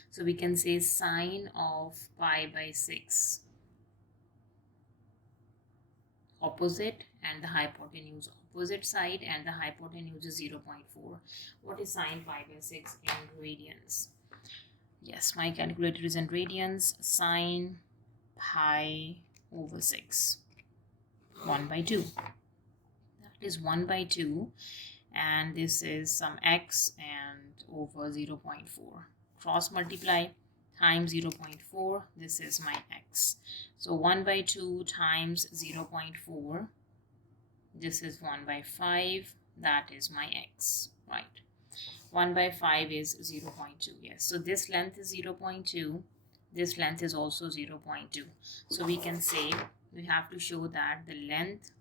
So we can say sine of pi by 6 opposite, and the hypotenuse opposite side, and the hypotenuse is 0.4. What is sine pi by 6 in radians? Yes, my calculator is in radians. Sine pi over 6, 1 by 2. That is 1 by 2, and this is some x and over 0.4. Cross multiply, times 0.4, this is my x. So 1 by 2 times 0.4, this is 1 by 5, that is my x, right? 1 by 5 is 0.2, yes. So this length is 0.2, this length is also 0.2. So we can say, we have to show that the length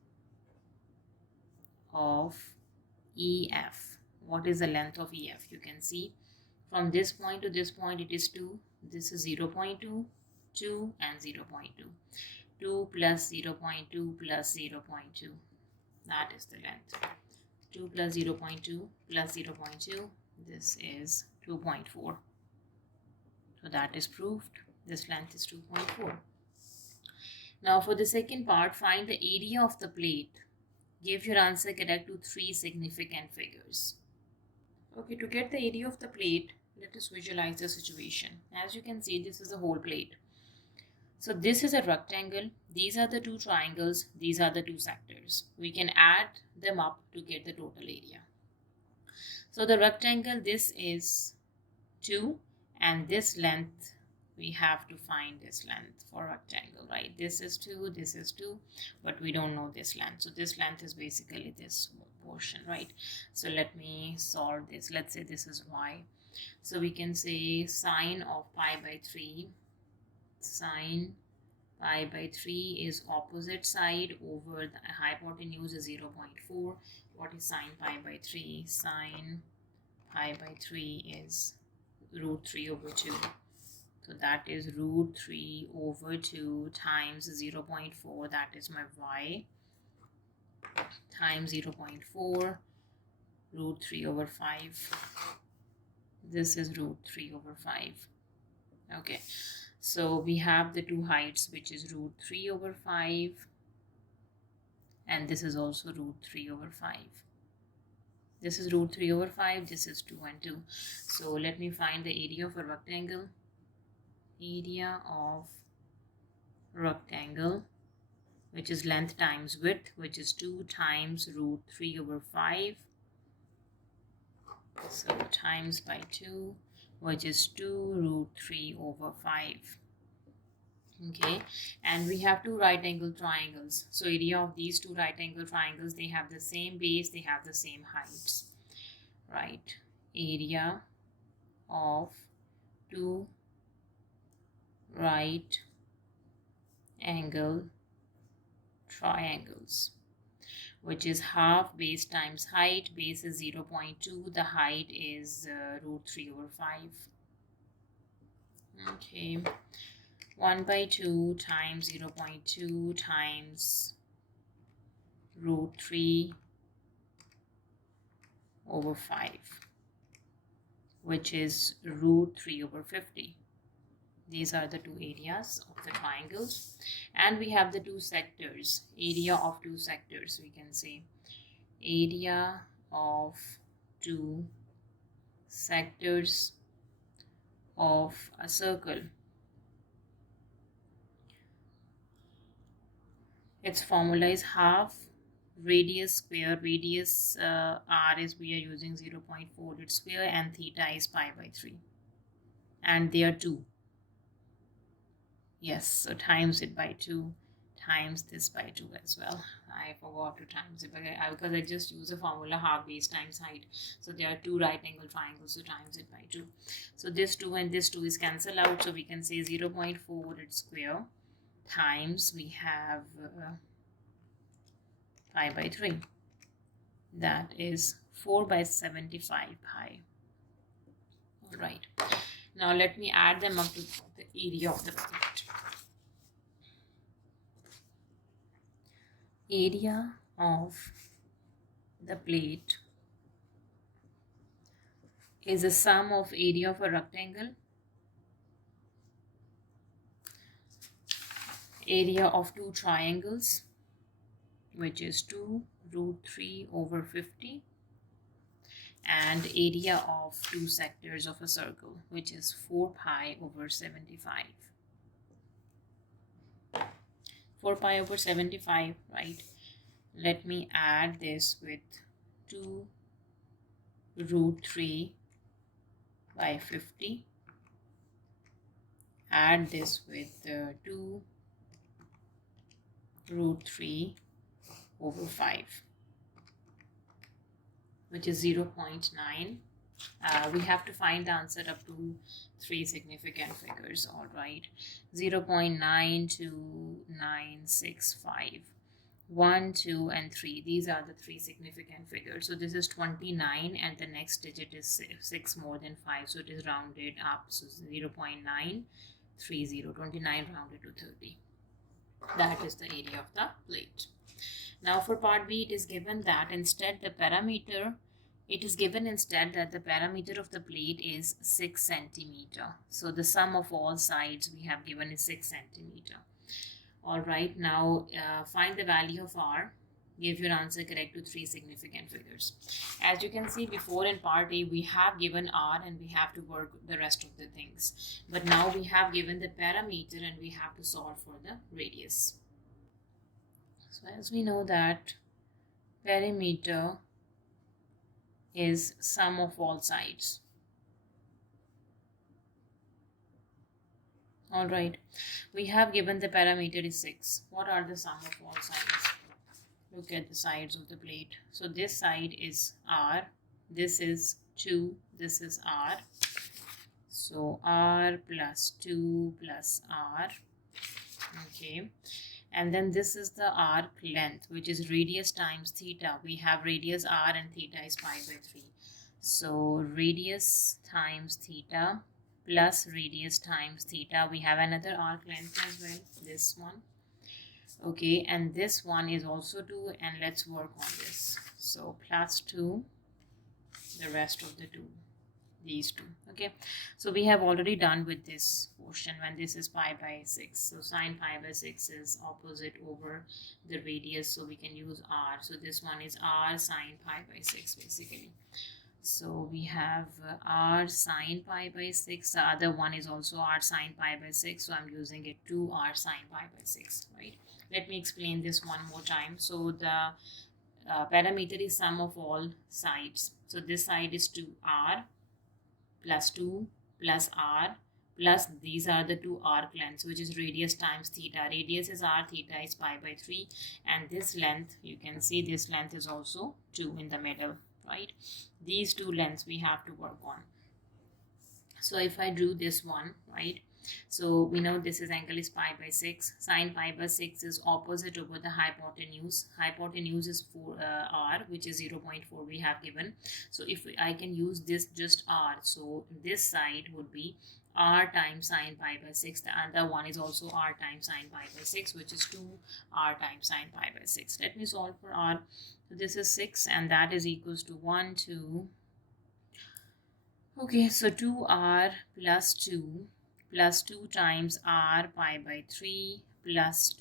of EF. What is the length of EF? You can see from this point to this point it is 2. This is 0.2, 2 and 0.2. 2 plus 0.2 plus 0.2. That is the length. 2 plus 0.2 plus 0.2. This is 2.4. So that is proved. This length is 2.4. Now for the second part, find the area of the plate. Give your answer correct to 3 significant figures. Okay, to get the area of the plate, let us visualize the situation. As you can see, this is a whole plate. So this is a rectangle. These are the two triangles. These are the two sectors. We can add them up to get the total area. So the rectangle, this is 2, and this length, we have to find this length for rectangle, right? This is 2, this is 2, but we don't know this length. So this length is basically this portion, right? So let me solve this. Let's say this is y. So we can say sine of pi by 3. Sine pi by 3 is opposite side over the hypotenuse is 0.4. What is sine pi by 3? Sine pi by 3 is root 3 over 2. So that is root 3 over 2 times 0.4. That is my y, times 0.4, root 3 over 5. This is root 3 over 5. Okay, so we have the two heights, which is root 3 over 5, and this is also root 3 over 5. This is root 3 over 5, this is 2 and 2. So let me find the area of a rectangle. Area of rectangle, which is length times width, which is 2 times root 3 over 5. So times by 2, which is 2 root 3 over 5. Okay, and we have two right angle triangles. So area of these two right angle triangles, they have the same base, they have the same heights, right? Area of two right angle triangles, which is half base times height. Base is 0.2, the height is root 3 over 5. Okay, 1 by 2 times 0.2 times root 3 over 5, which is root 3 over 50. These are the two areas of the triangles, and we have the two sectors. Area of two sectors, we can say area of two sectors of a circle. Its formula is half radius square. Radius r is, we are using 0.48 square, and theta is pi by 3, and they are 2. Yes, so times it by 2, times this by 2 as well. I forgot to times it because I just use a formula half base times height. So there are two right angle triangles, so times it by 2. So this 2 and this 2 is cancelled out, so we can say 0.48 square times we have pi by 3. That is 4 by 75 pi. All right. Now let me add them up to the area of the plate. Area of the plate is the sum of area of a rectangle, area of two triangles, which is 2 root 3 over 50, and area of two sectors of a circle, which is 4 pi over 75. 4 pi over 75, right? Let me add this with 2 root 3 by 50. Add this with 2 root 3 over 5, which is 0.9. We have to find the answer up to 3 significant figures. All right, 0.92965, 1, 2, and 3. These are the 3 significant figures. So this is 29, and the next digit is 6 more than 5, so it is rounded up. So 0.930, 29 rounded to 30. That is the area of the plate. Now for part B, it is given that the parameter of the plate is 6 centimeter. So the sum of all sides we have given is 6 centimeter. All right, now find the value of r. Give your answer correct to 3 significant figures. As you can see, before in part A, we have given r and we have to work the rest of the things. But now we have given the parameter and we have to solve for the radius. So as we know that perimeter is sum of all sides. All right, we have given the parameter is 6. What are the sum of all sides? Look at the sides of the plate. So this side is r, this is 2, this is r. So r plus 2 plus r. Okay, and then this is the arc length, which is radius times theta. We have radius r and theta is pi by 3. So radius times theta plus radius times theta. We have another arc length as well, this one. Okay, and this one is also 2, and let's work on this. So plus 2, the rest of the 2, these 2. Okay, so we have already done with this portion when this is pi by 6. So sine pi by 6 is opposite over the radius, so we can use r. So this one is r sine pi by 6 basically. So we have r sine pi by 6. The other one is also r sine pi by 6. So I'm using it 2 r sine pi by 6, right? Let me explain this one more time. So the parameter is sum of all sides. So this side is 2r plus 2 plus r plus these are the two arc lengths, which is radius times theta. Radius is r, theta is pi by 3, and this length, you can see this length is also 2 in the middle, right? These two lengths we have to work on. So if I drew this one, right, so we know this is angle is pi by 6. Sine pi by 6 is opposite over the hypotenuse. Hypotenuse is 4 r, which is 0.4 we have given. So if I can use this just r, so this side would be r times sine pi by 6. The other one is also r times sine pi by 6, which is 2 r times sine pi by 6. Let me solve for r. So this is 6, and that is equals to 1, 2. Okay, so 2r plus 2 times r pi by 3 plus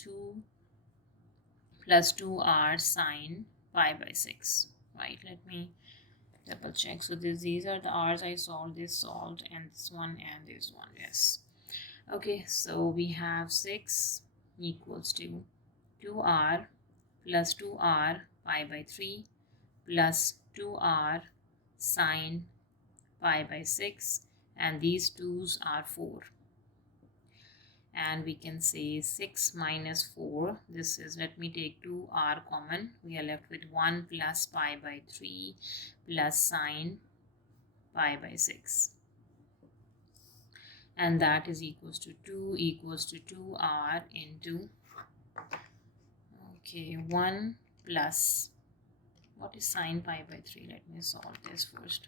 2r sine pi by 6, right? Let me double check. So these are the r's I solved, this solved, and this one and this one, yes. Okay, so we have 6 equals to 2r plus 2r pi by 3 plus 2r sine pi by 6, and these 2's are 4. And we can say 6 minus 4, this is, let me take 2r common, we are left with 1 plus pi by 3 plus sine pi by 6, and that is equals to 2r into, okay, 1 plus, what is sine pi by 3? Let me solve this first.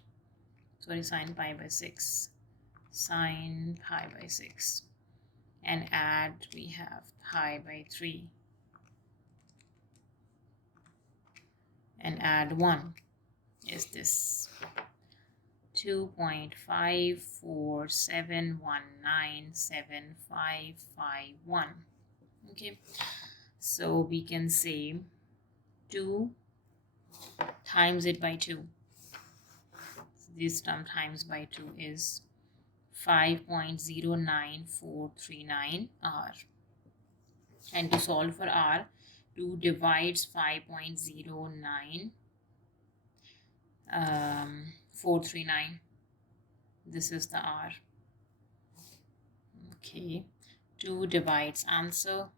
Sorry, sine pi by 6, sine pi by 6, and add, we have pi by 3, and add 1 is this 2.5471975551. Okay, so we can say 2 times it by 2. This term times by 2 is 5.09439 r. And to solve for r, 2 divides 5.09439. This is the r. Okay, 2 divides, answer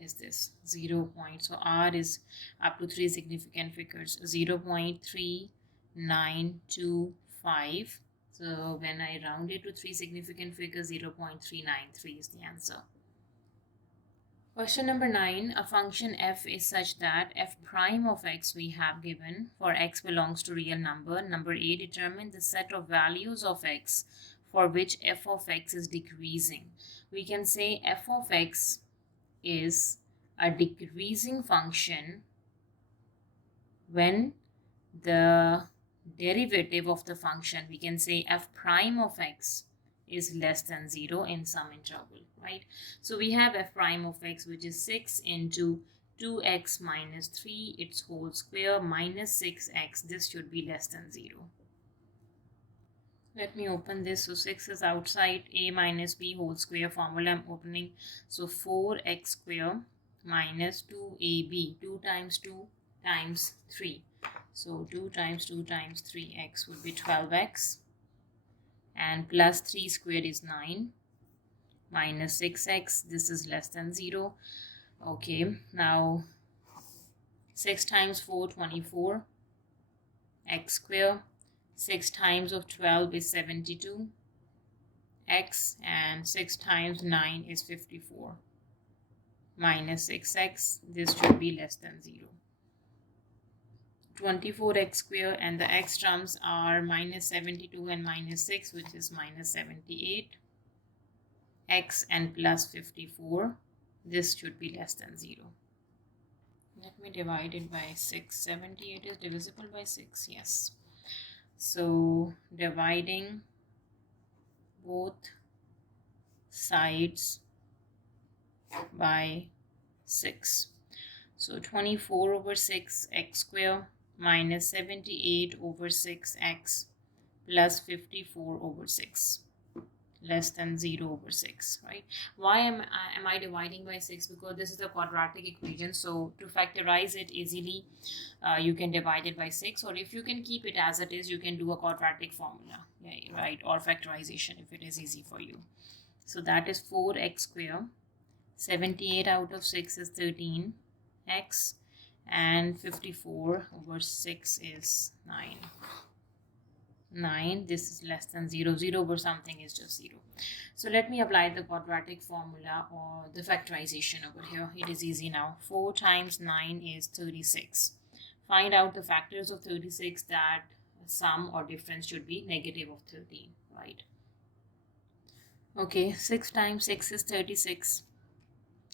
is this 0. So r is up to 3 significant figures, 0.3925. So when I round it to 3 significant figures, 0.393 is the answer. Question number 9. A function f is such that f prime of x we have given for x belongs to real number. Number A, determine the set of values of x for which f of x is decreasing. We can say f of x is a decreasing function when the derivative of the function, we can say f prime of x is less than 0 in some interval, right? So we have f prime of x, which is 6 into 2x minus 3 its whole square minus 6x. This should be less than 0. Let me open this. So 6 is outside, a minus b whole square formula I'm opening. So 4x square minus 2ab, 2 times 2 times 3. So 2 times 2 times 3x would be 12x, and plus 3 squared is 9, minus 6x, this is less than 0. Okay, now 6 times 4, 24, x square, 6 times of 12 is 72, x, and 6 times 9 is 54, minus 6x, this should be less than 0. 24x square, and the x terms are minus 72 and minus 6, which is minus 78, x and plus 54, this should be less than 0. Let me divide it by 6. 78 is divisible by 6, yes. So dividing both sides by 6. So 24 over 6 x square minus 78 over 6x plus 54 over 6. less than 0 over 6, right? Why am I dividing by 6? Because this is a quadratic equation, so to factorize it easily, you can divide it by 6, or if you can keep it as it is, you can do a quadratic formula, yeah, right, or factorization if it is easy for you. So that is 4x square. 78 out of 6 is 13x, and 54 over 6 is 9. 9, this is less than 0. 0 over something is just 0. So let me apply the quadratic formula or the factorization over here. It is easy now. 4 times 9 is 36. Find out the factors of 36 that sum or difference should be negative of 13, right? Okay, 6 times 6 is 36.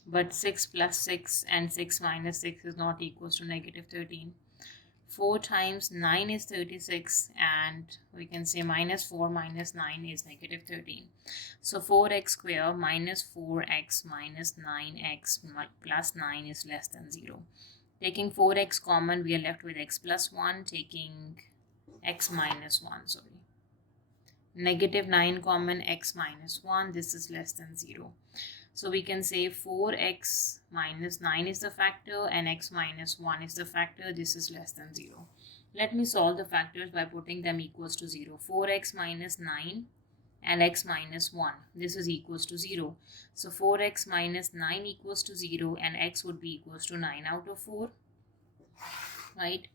But 6 plus 6 and 6 minus 6 is not equals to negative 13. 4 times 9 is 36, and we can say minus 4 minus 9 is negative 13. So 4x square minus 4x minus 9x plus 9 is less than 0. Taking 4x common, we are left with x plus 1. Taking x minus 1, sorry. Negative 9 common, x minus 1, this is less than 0. So we can say 4x minus 9 is the factor and x minus 1 is the factor. This is less than 0. Let me solve the factors by putting them equals to 0. 4x minus 9 and x minus 1. This is equals to 0. So 4x minus 9 equals to 0 and x would be equals to 9 out of 4. Right?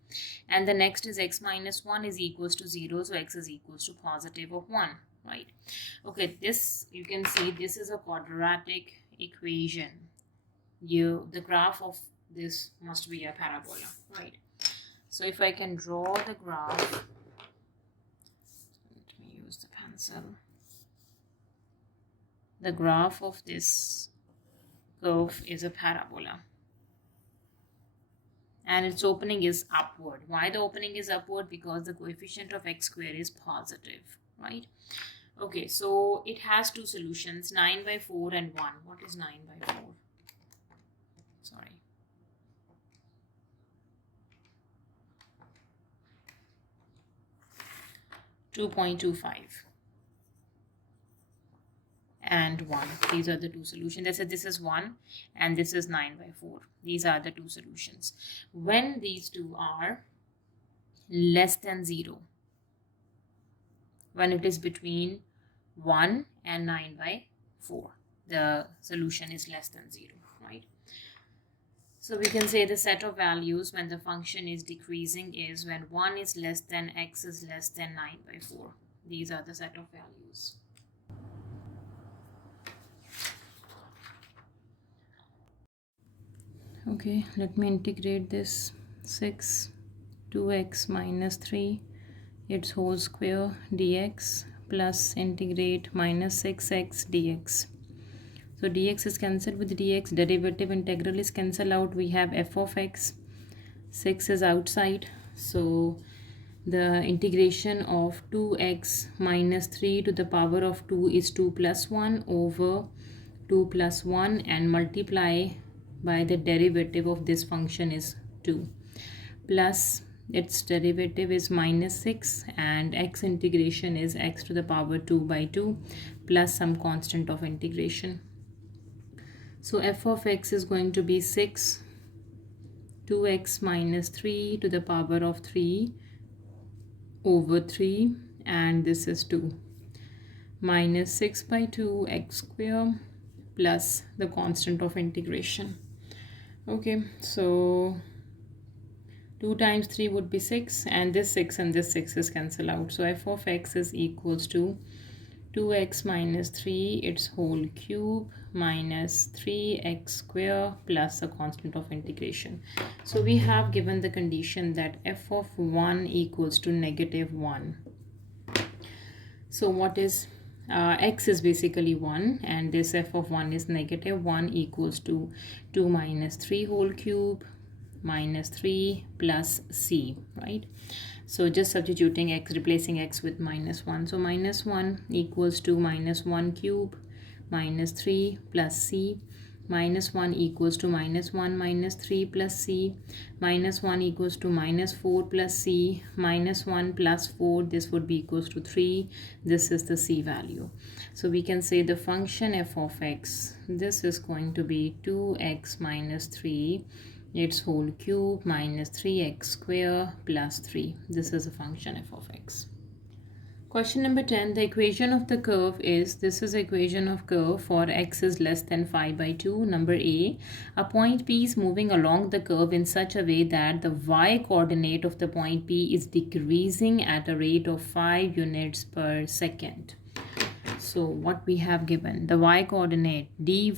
And the next is x minus 1 is equals to 0. So x is equals to positive of 1. Right? Okay, this you can see this is a quadratic equation. The graph of this must be a parabola, right? So if I can draw the graph, let me use the pencil. The graph of this curve is a parabola, and its opening is upward. Why the opening is upward? Because the coefficient of x square is positive, right? Okay, so it has two solutions, 9 by 4 and 1. What is 9 by 4? Sorry. .25 and 1. These are the two solutions. They said this is 1 and this is 9 by 4. These are the two solutions. When these two are less than 0, when it is between 1 and 9 by 4, the solution is less than 0, right? So we can say the set of values when the function is decreasing is when 1 is less than x is less than 9 by 4. These are the set of values. Okay, let me integrate this. 6 2x minus 3 its whole square dx plus integrate minus 6x dx. So dx is cancelled with dx, derivative integral is cancelled out. We have f of x, 6 is outside. So the integration of 2x minus 3 to the power of 2 is 2 plus 1 over 2 plus 1, and multiply by the derivative of this function is 2 plus its derivative is minus 6, and x integration is x to the power 2 by 2 plus some constant of integration. So f of x is going to be 6 2x minus 3 to the power of 3 over 3, and this is 2 minus 6 by 2 x square plus the constant of integration. Okay, so 2 times 3 would be 6, and this 6 and this 6 is cancelled out. So f of x is equals to 2x minus 3 its whole cube minus 3x square plus a constant of integration. So we have given the condition that f of 1 equals to negative 1. So what is x is basically 1, and this f of 1 is negative 1 equals to 2 minus 3 whole cube minus 3 plus c, right? So just substituting x, replacing x with minus 1. So minus 1 equals to minus 1 cube minus 3 plus c minus 1 equals to minus 1 minus 3 plus c, minus 1 equals to minus 4 plus c, minus 1 plus 4, this would be equals to 3. This is the c value. So we can say the function f of x, this is going to be 2x minus 3 its whole cube minus 3x square plus 3. This is a function f of x. Question number 10, the equation of the curve is, this is equation of curve for x is less than 5 by 2. Number A, a point P is moving along the curve in such a way that the y coordinate of the point P is decreasing at a rate of 5 units per second. So what we have given, the y coordinate dy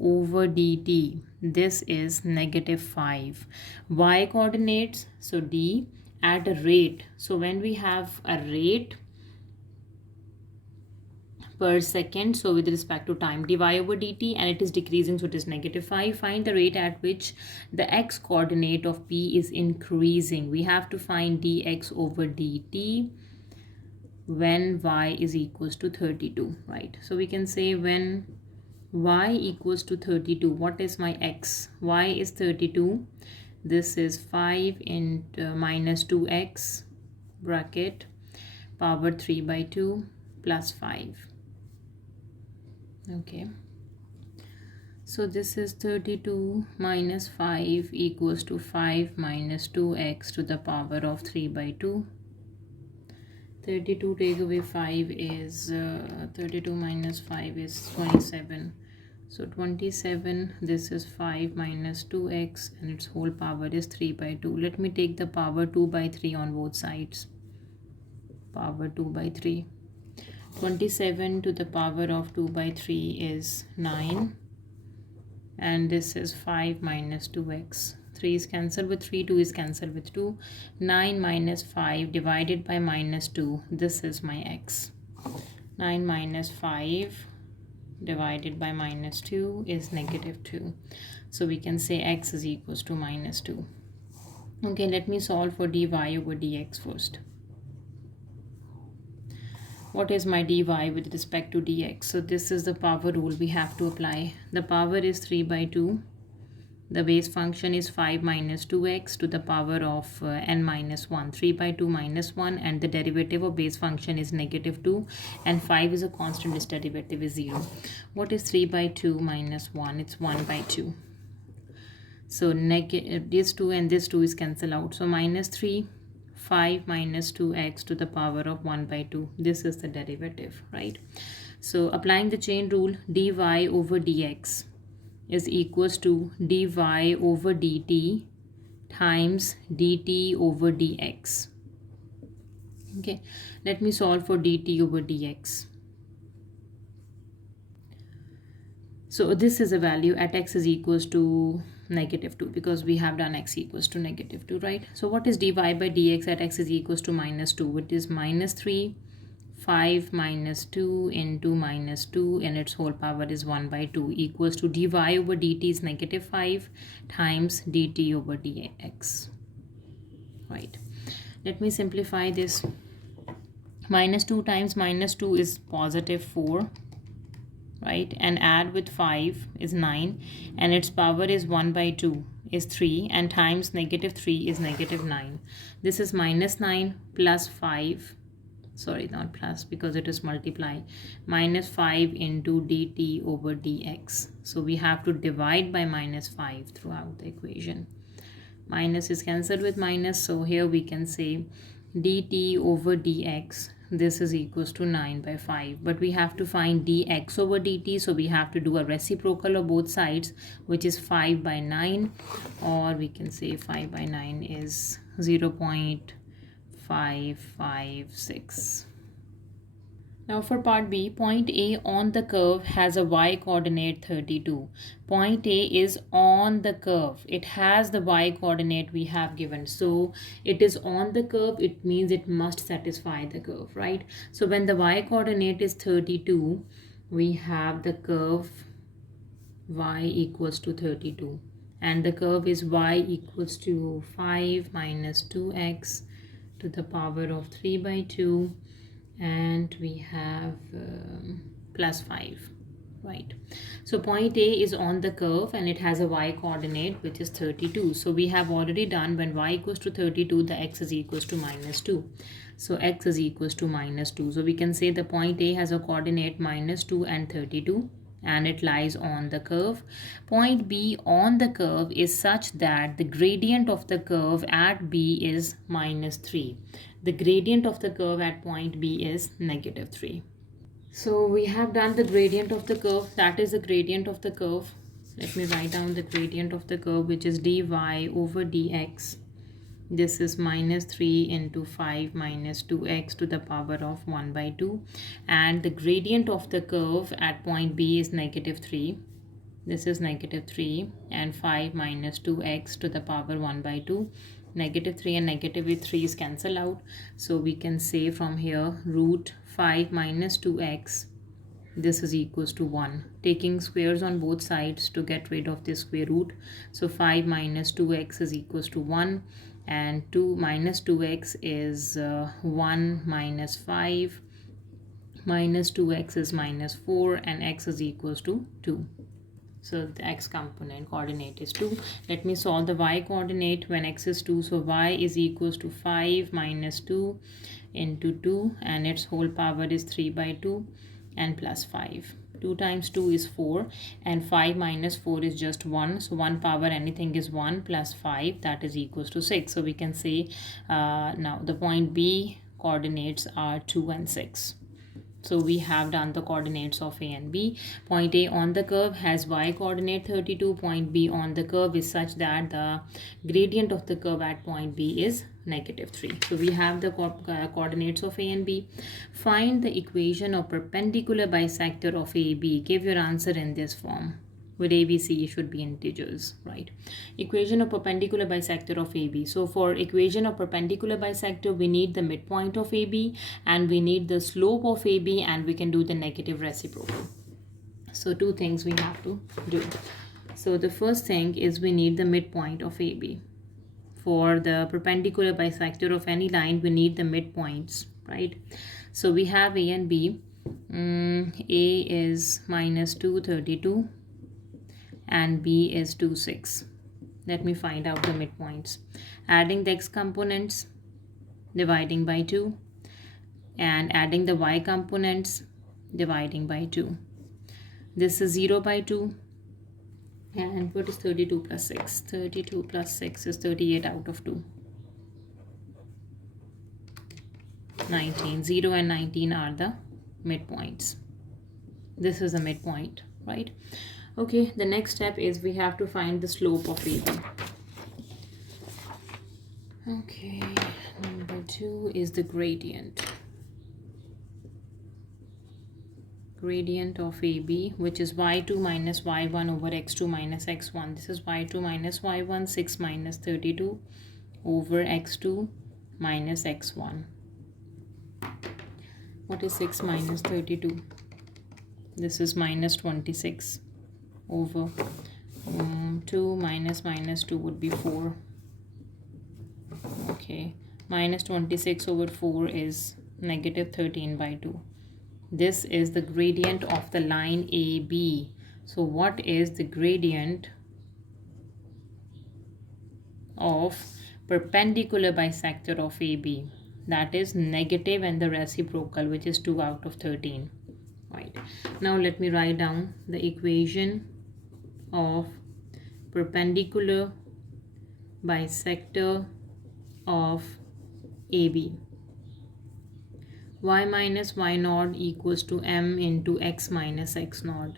over dt, this is negative 5. Y coordinates, so d at a rate. So when we have a rate per second, so with respect to time, dy over dt, and it is decreasing, so it is negative 5. Find the rate at which the x coordinate of P is increasing. We have to find dx over dt when y is equals to 32, right? So we can say when y equals to 32, what is my x? Y is 32. This is 5 into minus 2x bracket power 3 by 2 plus 5. Okay, so this is 32 minus 5 equals to 5 minus 2x to the power of 3 by 2. 32 take away 5 is 32 minus 5 is 27. So 27, this is 5 minus 2x and its whole power is 3 by 2. Let me take the power 2 by 3 on both sides. Power 2 by 3. 27 to the power of 2 by 3 is 9. And this is 5 minus 2x. 3 is cancelled with 3, 2 is cancelled with 2. 9 minus 5 divided by minus 2. This is my x. 9 minus 5 divided by minus 2 is negative 2. So we can say x is equals to minus 2. Okay, let me solve for dy over dx first. What is my dy with respect to dx? So this is the power rule we have to apply. The power is 3 by 2. The base function is 5 minus 2x to the power of n minus 1. 3 by 2 minus 1, and the derivative of base function is negative 2, and 5 is a constant, its derivative is 0. What is 3 by 2 minus 1? It's 1 by 2. So this 2 and this 2 is cancelled out. So minus 3. 5 minus 2x to the power of 1 by 2. This is the derivative, right? So applying the chain rule, dy over dx is equals to dy over dt times dt over dx. Okay, let me solve for dt over dx. So this is a value at x is equals to negative 2, because we have done x equals to negative 2, right? So what is dy by dx at x is equals to minus 2? It is minus 3, 5 minus 2 into minus 2, and its whole power is 1 by 2 equals to dy over dt is negative 5 times dt over dx, right? Let me simplify this. Minus 2 times minus 2 is positive 4. Right, and add with 5 is 9, and its power is 1 by 2 is 3, and times negative 3 is negative 9. This is minus 9 plus 5, sorry, not plus because it is multiply, minus 5 into dt over dx. So we have to divide by minus 5 throughout the equation. Minus is cancelled with minus, so here we can say dt over dx, this is equals to 9 by 5, but we have to find dx over dt, so we have to do a reciprocal of both sides, which is 5 by 9, or we can say 5 by 9 is 0.556. Now for part B, point A on the curve has a y coordinate 32. Point A is on the curve. It has the y coordinate we have given. So it is on the curve. It means it must satisfy the curve, right? So when the y coordinate is 32, we have the curve y equals to 32. And the curve is y equals to 5 minus 2x to the power of 3 by 2. And we have plus 5. right? So point A is on the curve and it has a y coordinate which is 32. So we have already done when y equals to 32, the x is equals to minus 2. So x is equals to minus 2. So we can say the point A has a coordinate minus 2 and 32 and it lies on the curve. Point B on the curve is such that the gradient of the curve at B is minus 3. The gradient of the curve at point B is negative 3. So we have done the gradient of the curve. That is the gradient of the curve. Let me write down the gradient of the curve, which is dy over dx. This is minus 3 into 5 minus 2x to the power of 1 by 2. And the gradient of the curve at point B is negative 3. This is negative 3 and 5 minus 2x to the power 1 by 2. Negative 3 and negative 3 is cancel out. So we can say from here root 5 minus 2x, this is equals to 1. Taking squares on both sides to get rid of this square root. So 5 minus 2x is equals to 1 and 2 minus 2x is 1 minus 5 minus 2x is minus 4 and x is equals to 2. So the x component coordinate is 2. Let me solve the y coordinate when x is 2. So y is equals to 5 minus 2 into 2 and its whole power is 3 by 2 and plus 5. 2 times 2 is 4 and 5 minus 4 is just 1. So 1 power anything is 1 plus 5, that is equals to 6. So we can say now the point B coordinates are 2 and 6. So we have done the coordinates of A and B. Point A on the curve has y coordinate 32. Point B on the curve is such that the gradient of the curve at point B is negative 3. So we have the coordinates of A and B. Find the equation of perpendicular bisector of AB. Give your answer in this form. With ABC should be integers, right? Equation of perpendicular bisector of AB. So for equation of perpendicular bisector, we need the midpoint of AB and we need the slope of AB and we can do the negative reciprocal. So two things we have to do. So the first thing is we need the midpoint of AB. For the perpendicular bisector of any line, we need the midpoints, right? So we have A and B. A is minus 232. And B is 2, 6. Let me find out the midpoints. Adding the x components, dividing by 2, and adding the y components, dividing by 2. This is 0 by 2. And what is 32 plus 6? 32 plus 6 is 38 out of 2. 19. 0 and 19 are the midpoints. This is the midpoint, right? Okay, the next step is we have to find the slope of AB. Okay, number 2 is the gradient. Gradient of AB, which is y2 minus y1 over x2 minus x1. This is y2 minus y1, 6 minus 32 over x2 minus x1. What is 6 minus 32? This is minus 26. Over 2 minus minus 2 would be 4. Okay, minus 26 over 4 is negative 13 by 2. This is the gradient of the line AB. So what is the gradient of perpendicular bisector of AB? That is negative and the reciprocal, which is 2 out of 13. Right. Now let me write down the equation of perpendicular bisector of AB. Y minus y naught equals to m into x minus x naught.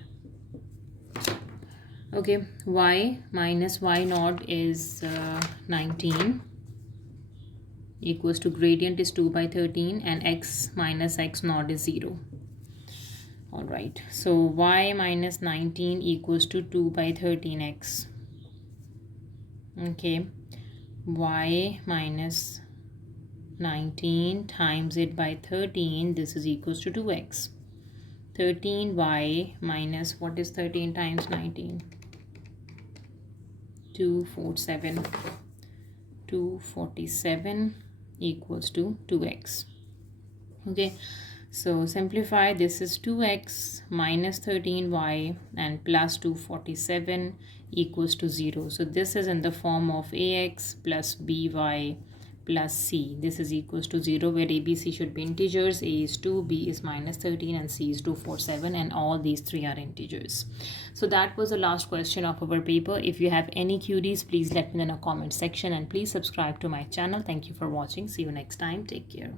Okay, y minus y naught is 19 equals to gradient is 2 by 13 and x minus x naught is 0. All right, so y minus 19 equals to 2 by 13x. Okay, y minus 19 times it by 13, this is equals to 2x. 13y minus, what is 13 times 19? 247. 247 equals to 2x. Okay, So simplify, this is 2x minus 13y and plus 247 equals to 0. So this is in the form of ax plus by plus c. This is equals to 0, where a, b, c should be integers. A is 2, b is minus 13 and c is 247, and all these three are integers. So that was the last question of our paper. If you have any queries, please let me know in the comment section, and please subscribe to my channel. Thank you for watching. See you next time. Take care.